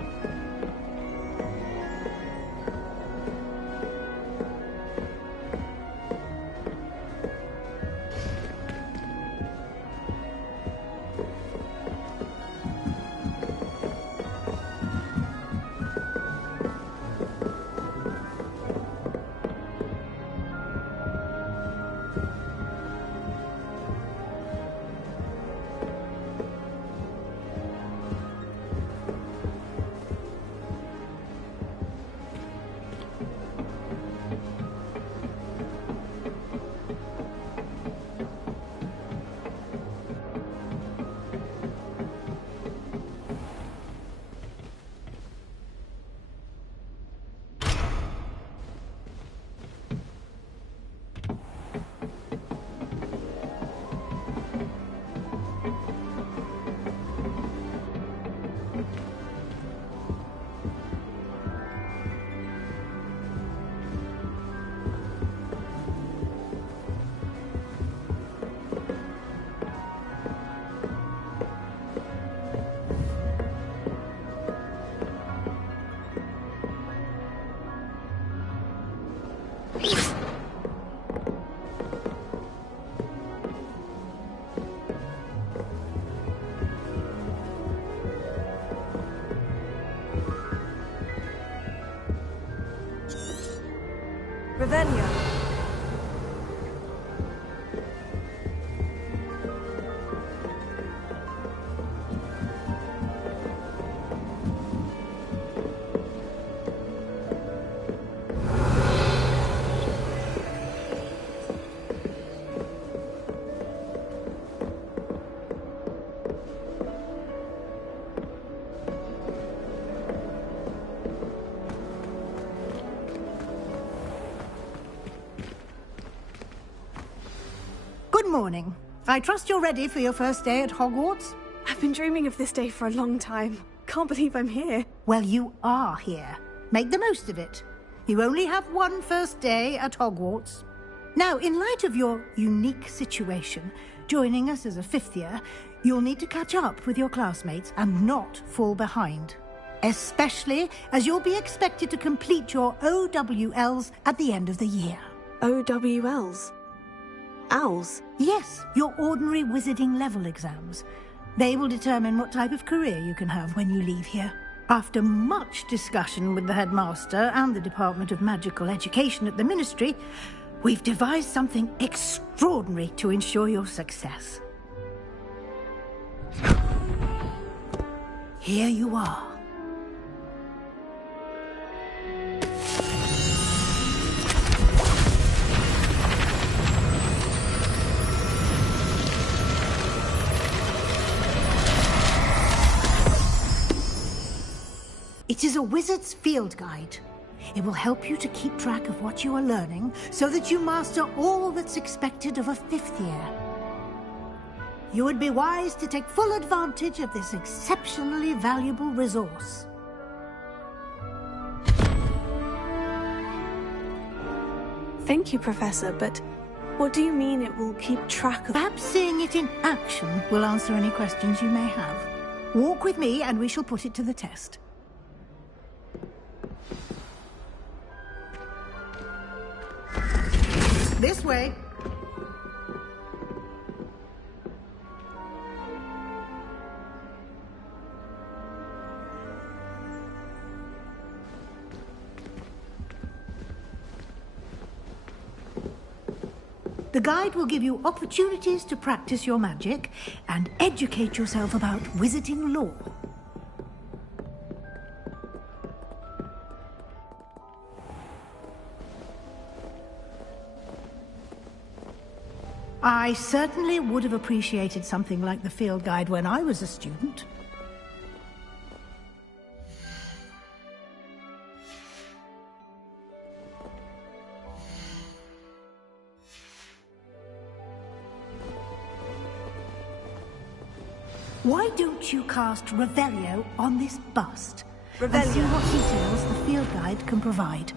Ravenia. Good morning. I trust you're ready for your first day at Hogwarts? I've been dreaming of this day for a long time. Can't believe I'm here. Well, you are here. Make the most of it. You only have one first day at Hogwarts. Now, in light of your unique situation, joining us as a 5th year, you'll need to catch up with your classmates and not fall behind. Especially as you'll be expected to complete your OWLs at the end of the year. OWLs? Owls? Yes, your ordinary wizarding level exams. They will determine what type of career you can have when you leave here. After much discussion with the headmaster and the Department of Magical Education at the Ministry, we've devised something extraordinary to ensure your success. Here you are. It is a wizard's field guide. It will help you to keep track of what you are learning so that you master all that's expected of a 5th year. You would be wise to take full advantage of this exceptionally valuable resource. Thank you, Professor, but what do you mean it will keep track of... Perhaps seeing it in action will answer any questions you may have. Walk with me and we shall put it to the test. This way. The guide will give you opportunities to practice your magic and educate yourself about wizarding lore. I certainly would have appreciated something like the field guide when I was a student. Why don't you cast Revelio on this bust? And see what details the field guide can provide.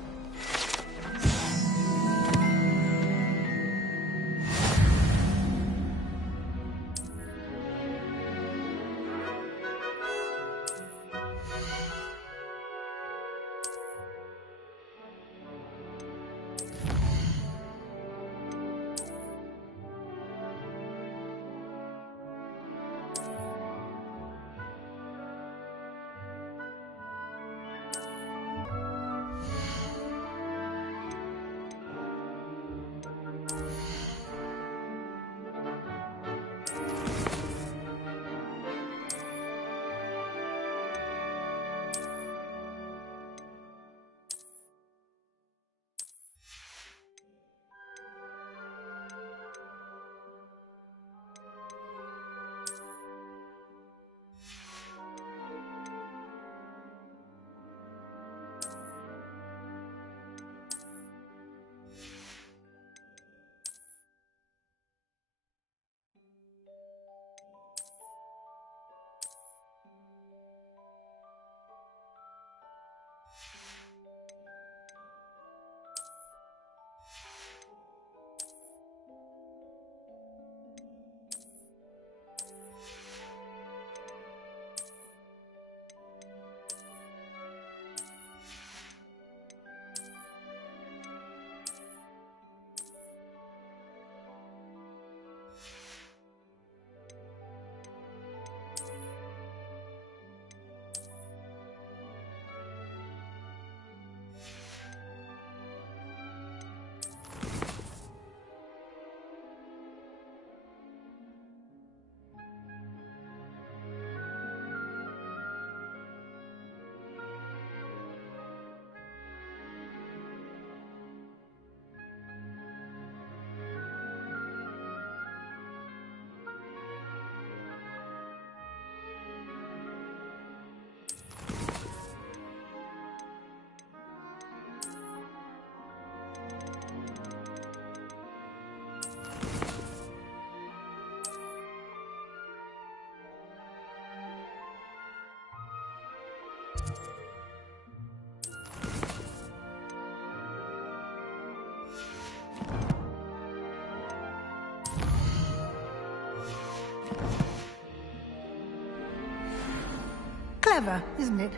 Clever, isn't it?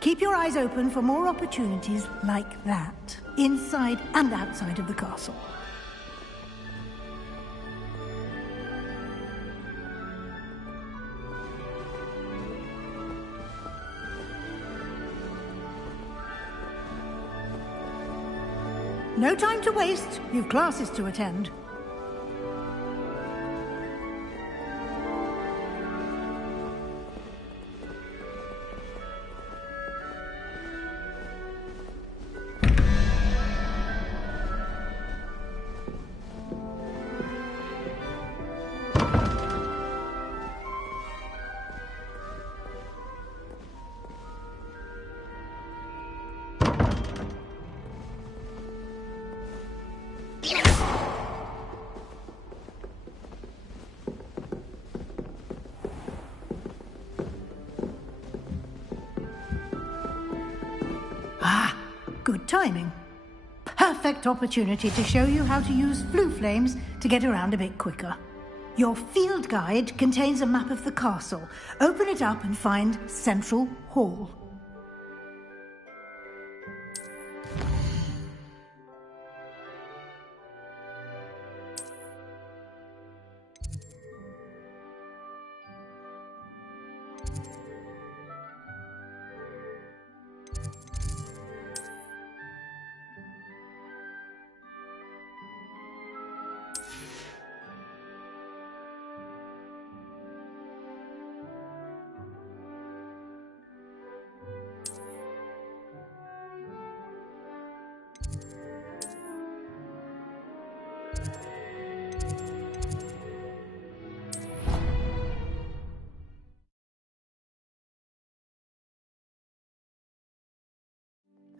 Keep your eyes open for more opportunities like that, inside and outside of the castle. No time to waste. You've classes to attend. Good timing. Perfect opportunity to show you how to use flue flames to get around a bit quicker. Your field guide contains a map of the castle. Open it up and find Central Hall.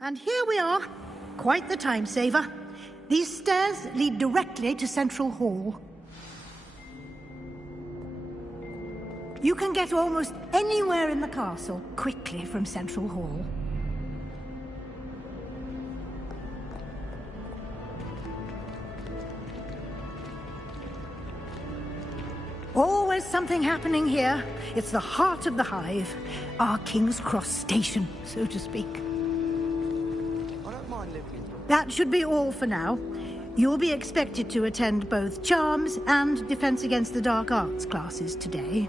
And here we are. Quite the time saver. These stairs lead directly to Central Hall. You can get almost anywhere in the castle quickly from Central Hall. Always something happening here. It's the heart of the hive. Our King's Cross station, so to speak. That should be all for now. You'll be expected to attend both Charms and Defense Against the Dark Arts classes today.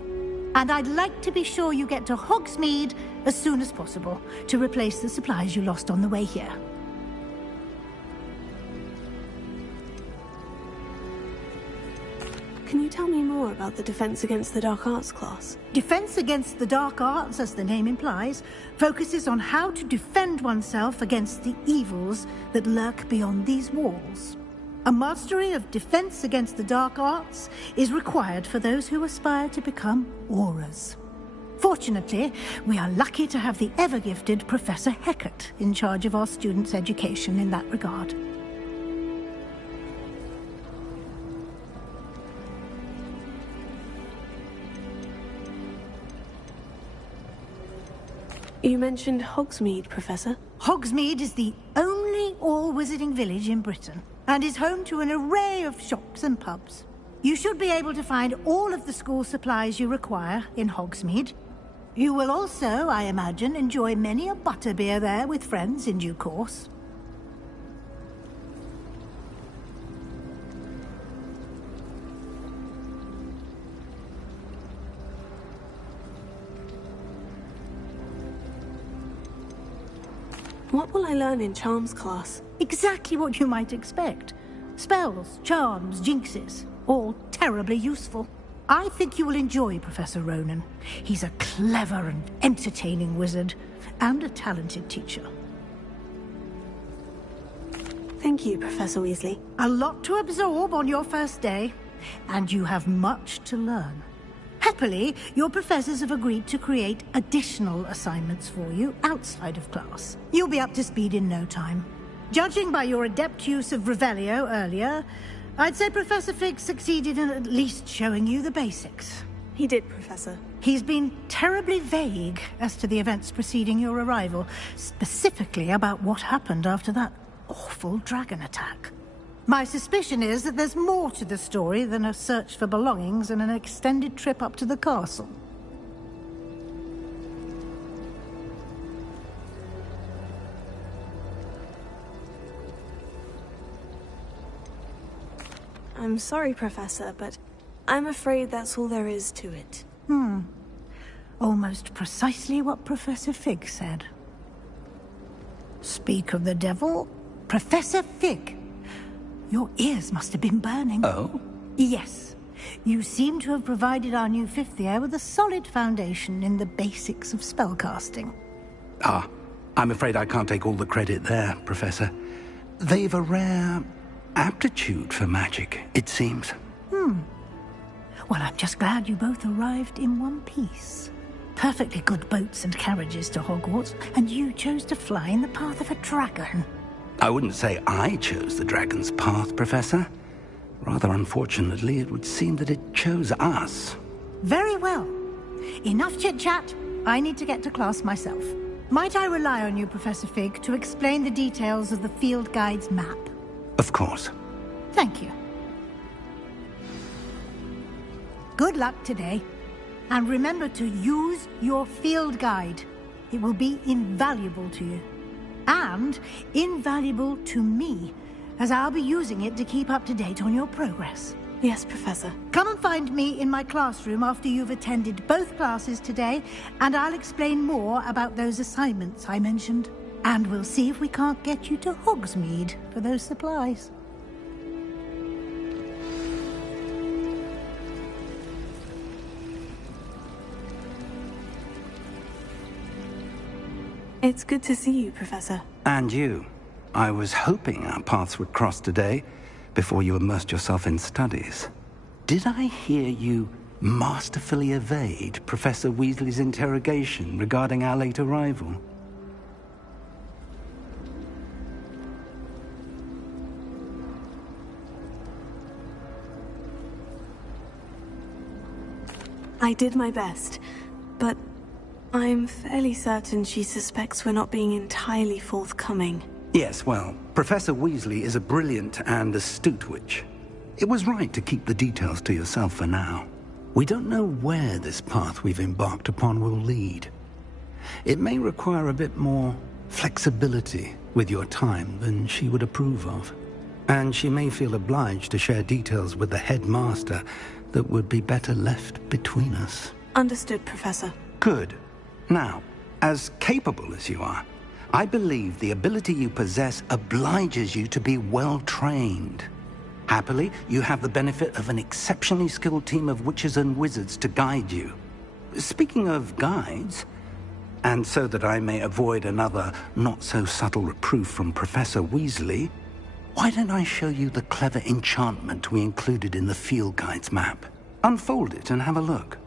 And I'd like to be sure you get to Hogsmeade as soon as possible to replace the supplies you lost on the way here. Can you tell me more about the Defense Against the Dark Arts class? Defense Against the Dark Arts, as the name implies, focuses on how to defend oneself against the evils that lurk beyond these walls. A mastery of Defense Against the Dark Arts is required for those who aspire to become Aurors. Fortunately, we are lucky to have the ever-gifted Professor Hecat in charge of our students' education in that regard. You mentioned Hogsmeade, Professor. Hogsmeade is the only all-wizarding village in Britain, and is home to an array of shops and pubs. You should be able to find all of the school supplies you require in Hogsmeade. You will also, I imagine, enjoy many a butterbeer there with friends in due course. What will I learn in Charms class? Exactly what you might expect. Spells, charms, jinxes, all terribly useful. I think you will enjoy Professor Ronan. He's a clever and entertaining wizard, and a talented teacher. Thank you, Professor Weasley. A lot to absorb on your first day, and you have much to learn. Happily, your professors have agreed to create additional assignments for you outside of class. You'll be up to speed in no time. Judging by your adept use of Revelio earlier, I'd say Professor Fig succeeded in at least showing you the basics. He did, Professor. He's been terribly vague as to the events preceding your arrival, specifically about what happened after that awful dragon attack. My suspicion is that there's more to the story than a search for belongings and an extended trip up to the castle. I'm sorry, Professor, but I'm afraid that's all there is to it. Almost precisely what Professor Fig said. Speak of the devil, Professor Fig. Your ears must have been burning. Oh? Yes. You seem to have provided our new fifth year with a solid foundation in the basics of spellcasting. I'm afraid I can't take all the credit there, Professor. They've a rare aptitude for magic, it seems. Well, I'm just glad you both arrived in one piece. Perfectly good boats and carriages to Hogwarts, and you chose to fly in the path of a dragon. I wouldn't say I chose the dragon's path, Professor. Rather unfortunately, it would seem that it chose us. Very well. Enough chit-chat. I need to get to class myself. Might I rely on you, Professor Fig, to explain the details of the field guide's map? Of course. Thank you. Good luck today. And remember to use your field guide. It will be invaluable to you. And invaluable to me, as I'll be using it to keep up to date on your progress. Yes, Professor. Come and find me in my classroom after you've attended both classes today, and I'll explain more about those assignments I mentioned. And we'll see if we can't get you to Hogsmeade for those supplies. It's good to see you, Professor. And you. I was hoping our paths would cross today, before you immersed yourself in studies. Did I hear you masterfully evade Professor Weasley's interrogation regarding our late arrival? I did my best, but I'm fairly certain she suspects we're not being entirely forthcoming. Yes, well, Professor Weasley is a brilliant and astute witch. It was right to keep the details to yourself for now. We don't know where this path we've embarked upon will lead. It may require a bit more flexibility with your time than she would approve of. And she may feel obliged to share details with the headmaster that would be better left between us. Understood, Professor. Good. Now, as capable as you are, I believe the ability you possess obliges you to be well-trained. Happily, you have the benefit of an exceptionally skilled team of witches and wizards to guide you. Speaking of guides, and so that I may avoid another not-so-subtle reproof from Professor Weasley, why don't I show you the clever enchantment we included in the field guide's map? Unfold it and have a look.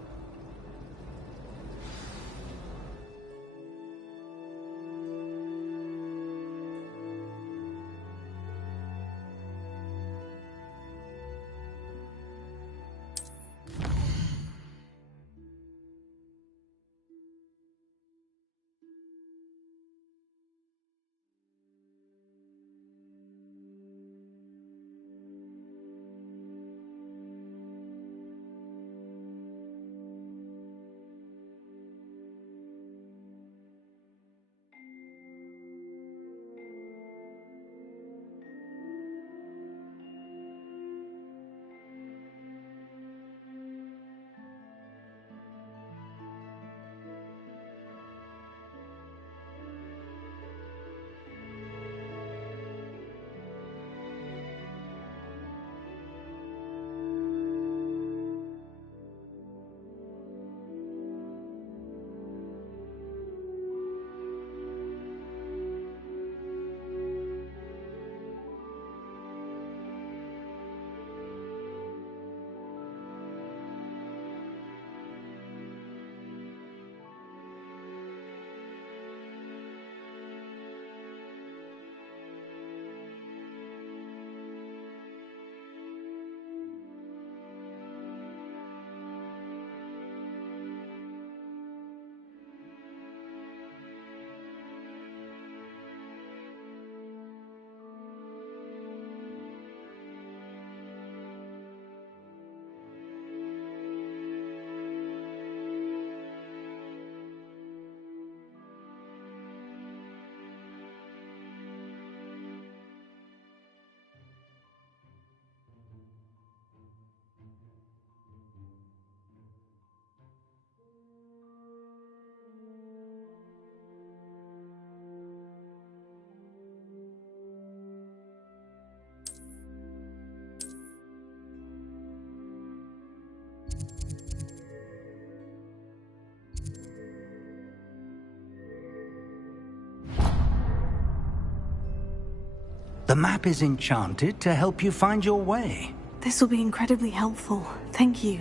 The map is enchanted to help you find your way. This will be incredibly helpful. Thank you.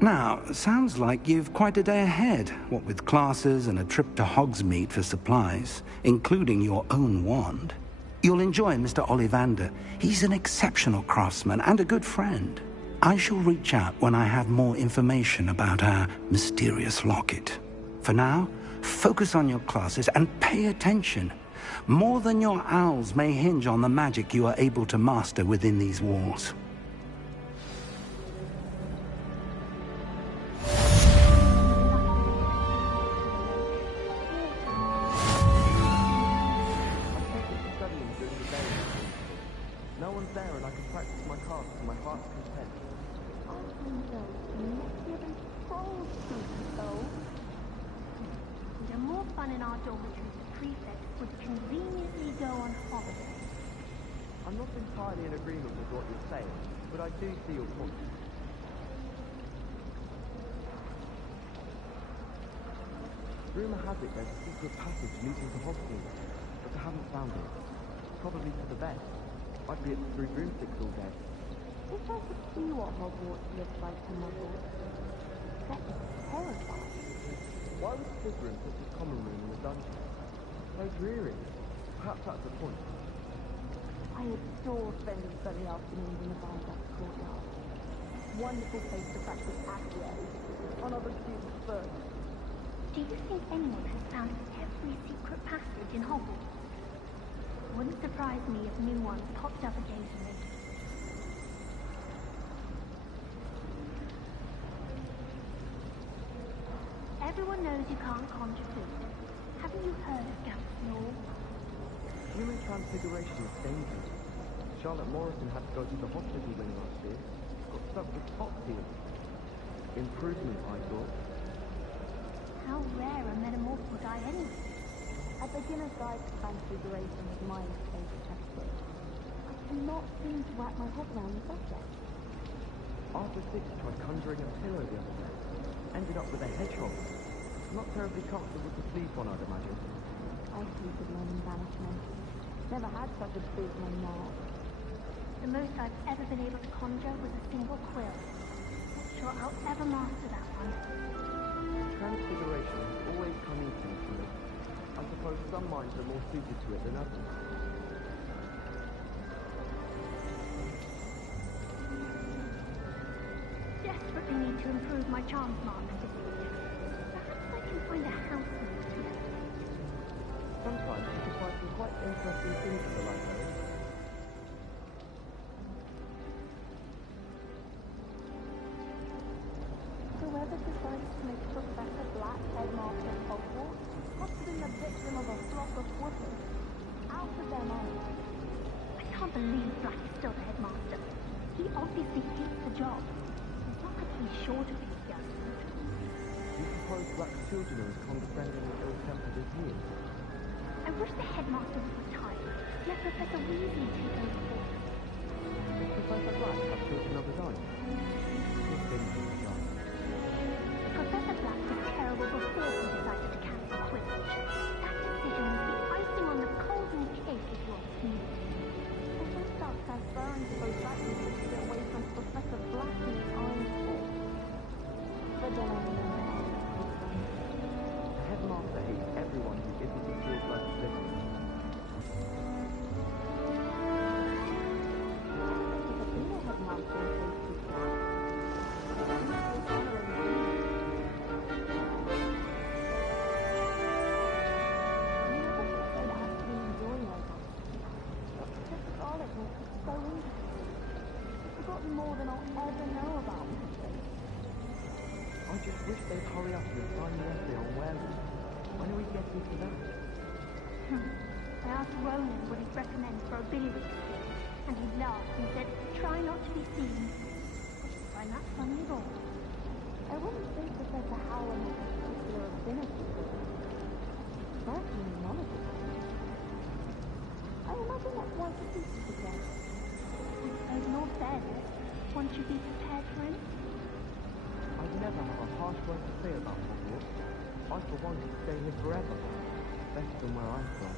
Now, sounds like you've quite a day ahead, what with classes and a trip to Hogsmeade for supplies, including your own wand. You'll enjoy Mr. Ollivander. He's an exceptional craftsman and a good friend. I shall reach out when I have more information about our mysterious locket. For now, Focus on your classes and pay attention. More than your owls may hinge on the magic you are able to master within these walls. No one's there and I can practice my cards to my heart's content. The more fun in our dormitories, the prefect would conveniently go on holiday. I'm not entirely in agreement with what you're saying, but I do see your point. Rumour has it there's a secret passage leading to Hogwarts, but I haven't found it. Probably for the best. I'd be at the Three Broomsticks all day. If I could see what Hogwarts looks like to Muggles, that is terrifying. Why would Slytherin put this common room in a dungeon? So dreary. Perhaps that's the point. I adore spending sunny afternoons in the Viaduct courtyard. Wonderful place to practice accio on other students first. Do you think anyone has found every secret passage in Hogwarts? Wouldn't surprise me if new ones popped up occasionally. Everyone knows you can't conjure food. Haven't you heard of Gamp's Law? Human transfiguration is dangerous. Charlotte Morrison had to go to the hospital wing last year. Got stuck with spots here. Improvement, I thought. How rare a metamorph will die anyway. A beginner's guide to transfiguration is my favourite textbook. I cannot seem to wrap my head around the subject. Arthur VI tried conjuring a pillow the other day. Ended up with a hedgehog. Not terribly comfortable to sleep on, I'd imagine. I hated learning banishment. Never had such a big nightmare. The most I've ever been able to conjure was a single quill. Not sure I'll ever master that one. Transfiguration has always come easy to me. I suppose some minds are more suited to it than others. Desperately need to improve my charms marks this week. Perhaps I can find a housemaid here. Sometimes you can find some quite interesting things in the library. Whoever decides to make Professor Black headmaster of Hogwarts must have been the victim of a flock of woofers. Out of their minds. I can't believe Black is still the headmaster. He obviously hates the job. It's not like he's short of enthusiasm. You suppose Black's children are as condescending and ill-tempered as he is? I wish the headmaster was retired. Let Professor Weasley take over for him. Does Professor Black have children of his own? Good thing he's young. Professor Black was terrible before he decided to cancel Quidditch. That decision was the icing on the golden cake, if you ask me. I should start transferring to those Blackleys to get away from Professor Black and his iron force. But then I remember The headmaster hates everyone who isn't a pure blood Slytherin. more than I'll ever know about myself. I just wish they'd hurry up and sign the essay on werewolves. When are we getting to that? I asked Ronan what he'd recommend for a billywick suit, and he laughed and said, try not to be seen. I didn't find that funny at all. I wouldn't say Professor Howard has a particular affinity for it. Certainly none of it. I imagine that's why he thinks he's a guest. I suppose in all fairness, one should be prepared for him. I'd never have a harsh word to say about Hogwarts. I for one could stay here forever. Better than where I'm from.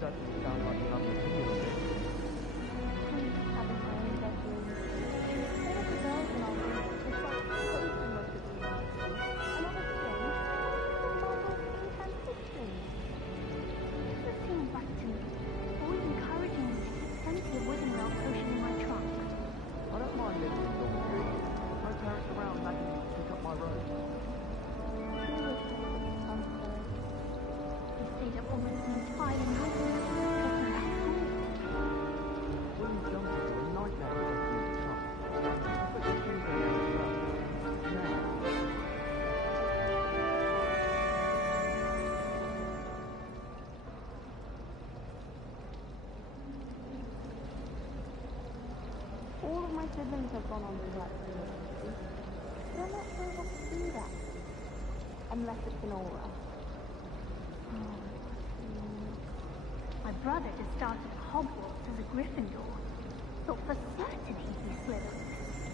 Doesn't sound like you have an opinion on it. Having my own bedroom. One of the girls in our room was quite close to most of the university. Another thing, the marvelous incantation. It just seemed right to me. Always encouraging me to keep plenty of Wittenwell potion in my trunk. I don't mind listening to My siblings have gone on to Hogwarts Legacy, but I'm not sure I want to do that. Unless it's an aura. My brother just started at Hogwarts as a Gryffindor. Thought for certain he'd be Slytherin.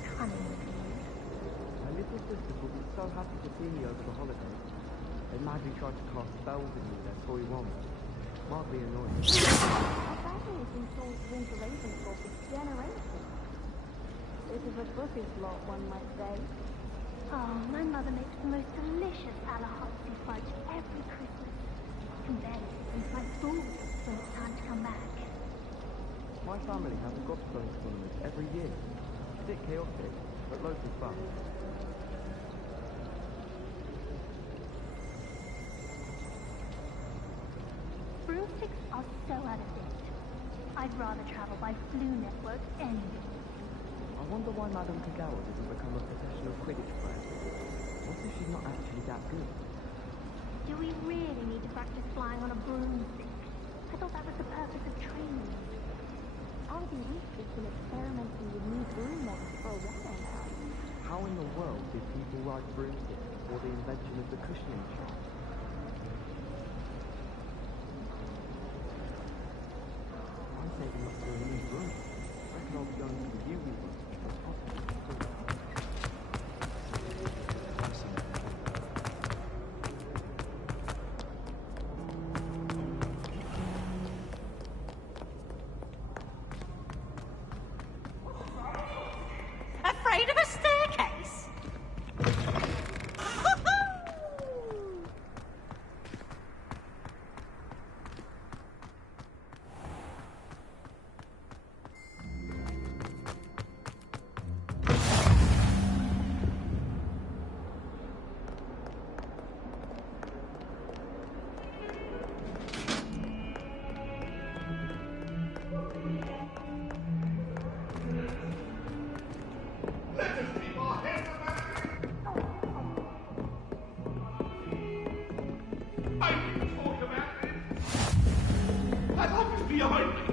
Cunning little youth. My little sister will be so happy to see me over the holidays. They madly tried to cast spells in me with their toy wands. Mildly annoying. My family has been told to into Ravenclaw for generations. It is a Buffy's lot, one might say. Oh, my mother makes the most delicious Alahoxie fudge every Christmas. And then it's my school when it's time to come back. My family have a gobstone tournament every year. A bit chaotic, but loads of fun. Broomsticks are so out of date. I'd rather travel by Flu Network any day. I wonder why Madame Kagawa didn't become a professional Quidditch player. What if she's not actually that good? Do we really need to practice flying on a broomstick? I thought that was the purpose of training. Aldi Week has been experimenting with new broom models for a while now. How in the world did people ride broomsticks before the invention of the cushioning shaft? I'm saving up for a new broom. I reckon I'll be going to the UV one. Afraid of a staircase? That office behind me!